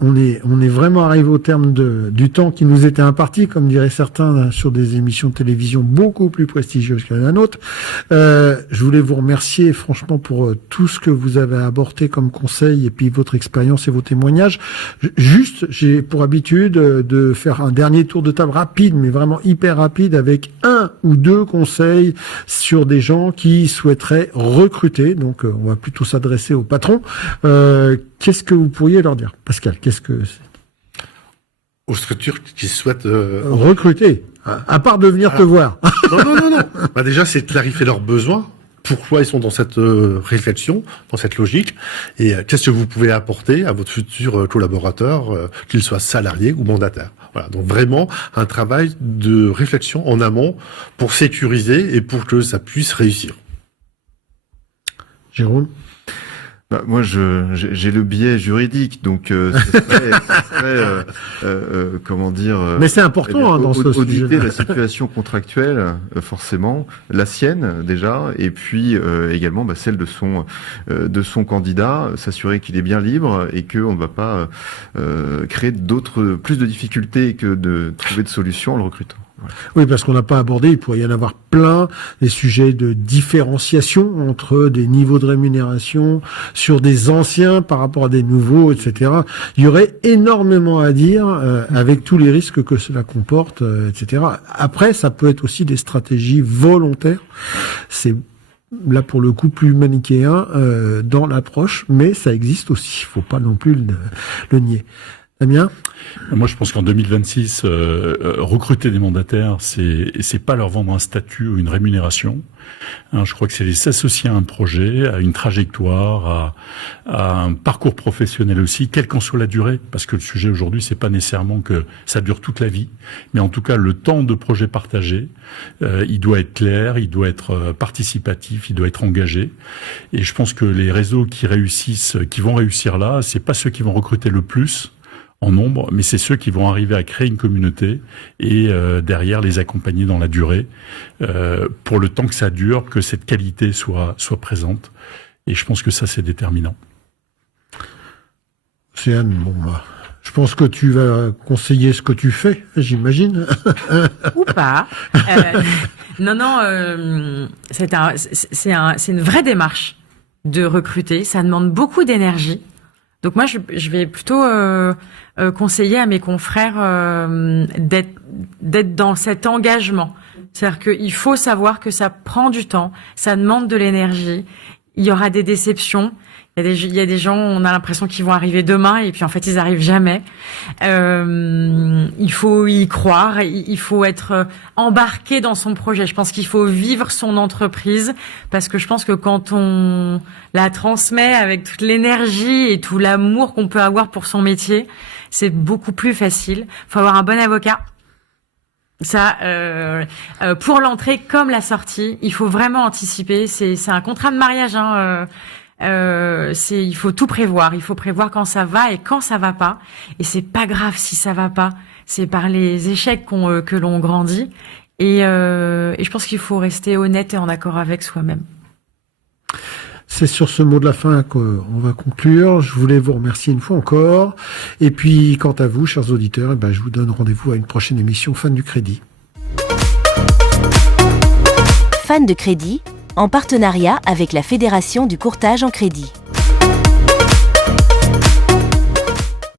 on est vraiment arrivé au terme du temps qui nous était imparti, comme diraient certains, sur des émissions de télévision beaucoup plus prestigieuses que la nôtre. Je voulais vous remercier franchement pour tout ce que vous avez apporté comme conseil et puis votre expérience et vos témoignages. Juste, j'ai pour habitude de faire un dernier tour de table rapide, mais vraiment hyper rapide, avec 1 ou 2 conseils sur des gens qui souhaiteraient recruter. Donc, on va plutôt s'adresser aux patrons. Qu'est-ce que vous pourriez leur dire, Pascal? Qu'est-ce que c'est? Aux structures qui souhaitent recruter, à part de venir te voir. Non. Bah déjà, c'est clarifier leurs besoins. Pourquoi ils sont dans cette réflexion, dans cette logique, et qu'est-ce que vous pouvez apporter à votre futur collaborateur, qu'il soit salarié ou mandataire. Voilà, donc vraiment un travail de réflexion en amont pour sécuriser et pour que ça puisse réussir. Jérôme? Moi, j'ai le biais juridique, donc comment dire. Mais c'est important dans ce auditer sujet. la situation contractuelle, forcément, la sienne déjà, et puis également celle de son candidat, s'assurer qu'il est bien libre et qu'on ne va pas créer plus de difficultés que de trouver de solutions en le recrutant. Oui, parce qu'on n'a pas abordé, il pourrait y en avoir plein, des sujets de différenciation entre des niveaux de rémunération sur des anciens par rapport à des nouveaux, etc. Il y aurait énormément à dire avec tous les risques que cela comporte, etc. Après, ça peut être aussi des stratégies volontaires. C'est là pour le coup plus manichéen dans l'approche, mais ça existe aussi. Il faut pas non plus le nier. Damien ? Moi, je pense qu'en 2026, recruter des mandataires, c'est pas leur vendre un statut ou une rémunération. Je crois que c'est les associer à un projet, à une trajectoire, à un parcours professionnel aussi, quelle qu'en soit la durée. Parce que le sujet aujourd'hui, c'est pas nécessairement que ça dure toute la vie, mais en tout cas, le temps de projet partagé, il doit être clair, il doit être participatif, il doit être engagé. Et je pense que les réseaux qui vont réussir là, c'est pas ceux qui vont recruter le plus en nombre, mais c'est ceux qui vont arriver à créer une communauté et derrière les accompagner dans la durée pour le temps que ça dure, que cette qualité soit présente. Et je pense que ça, c'est déterminant. Céane, je pense que tu vas conseiller ce que tu fais, j'imagine. Ou pas. C'est une vraie démarche de recruter. Ça demande beaucoup d'énergie. Donc moi, je vais plutôt conseiller à mes confrères d'être dans cet engagement. C'est-à-dire qu'il faut savoir que ça prend du temps, ça demande de l'énergie. Il y aura des déceptions. Il y a des gens, on a l'impression qu'ils vont arriver demain et puis en fait ils arrivent jamais. Il faut y croire, il faut être embarqué dans son projet. Je pense qu'il faut vivre son entreprise parce que je pense que quand on la transmet avec toute l'énergie et tout l'amour qu'on peut avoir pour son métier, c'est beaucoup plus facile. Il faut avoir un bon avocat. Ça, pour l'entrée comme la sortie, il faut vraiment anticiper. C'est un contrat de mariage, il faut tout prévoir. Il faut prévoir quand ça va et quand ça va pas. Et c'est pas grave si ça va pas. C'est par les échecs que l'on grandit. Et je pense qu'il faut rester honnête et en accord avec soi-même. C'est sur ce mot de la fin qu'on va conclure. Je voulais vous remercier une fois encore. Et puis, quant à vous, chers auditeurs, je vous donne rendez-vous à une prochaine émission Fan du Crédit. Fan de Crédit, en partenariat avec la Fédération du courtage en crédit.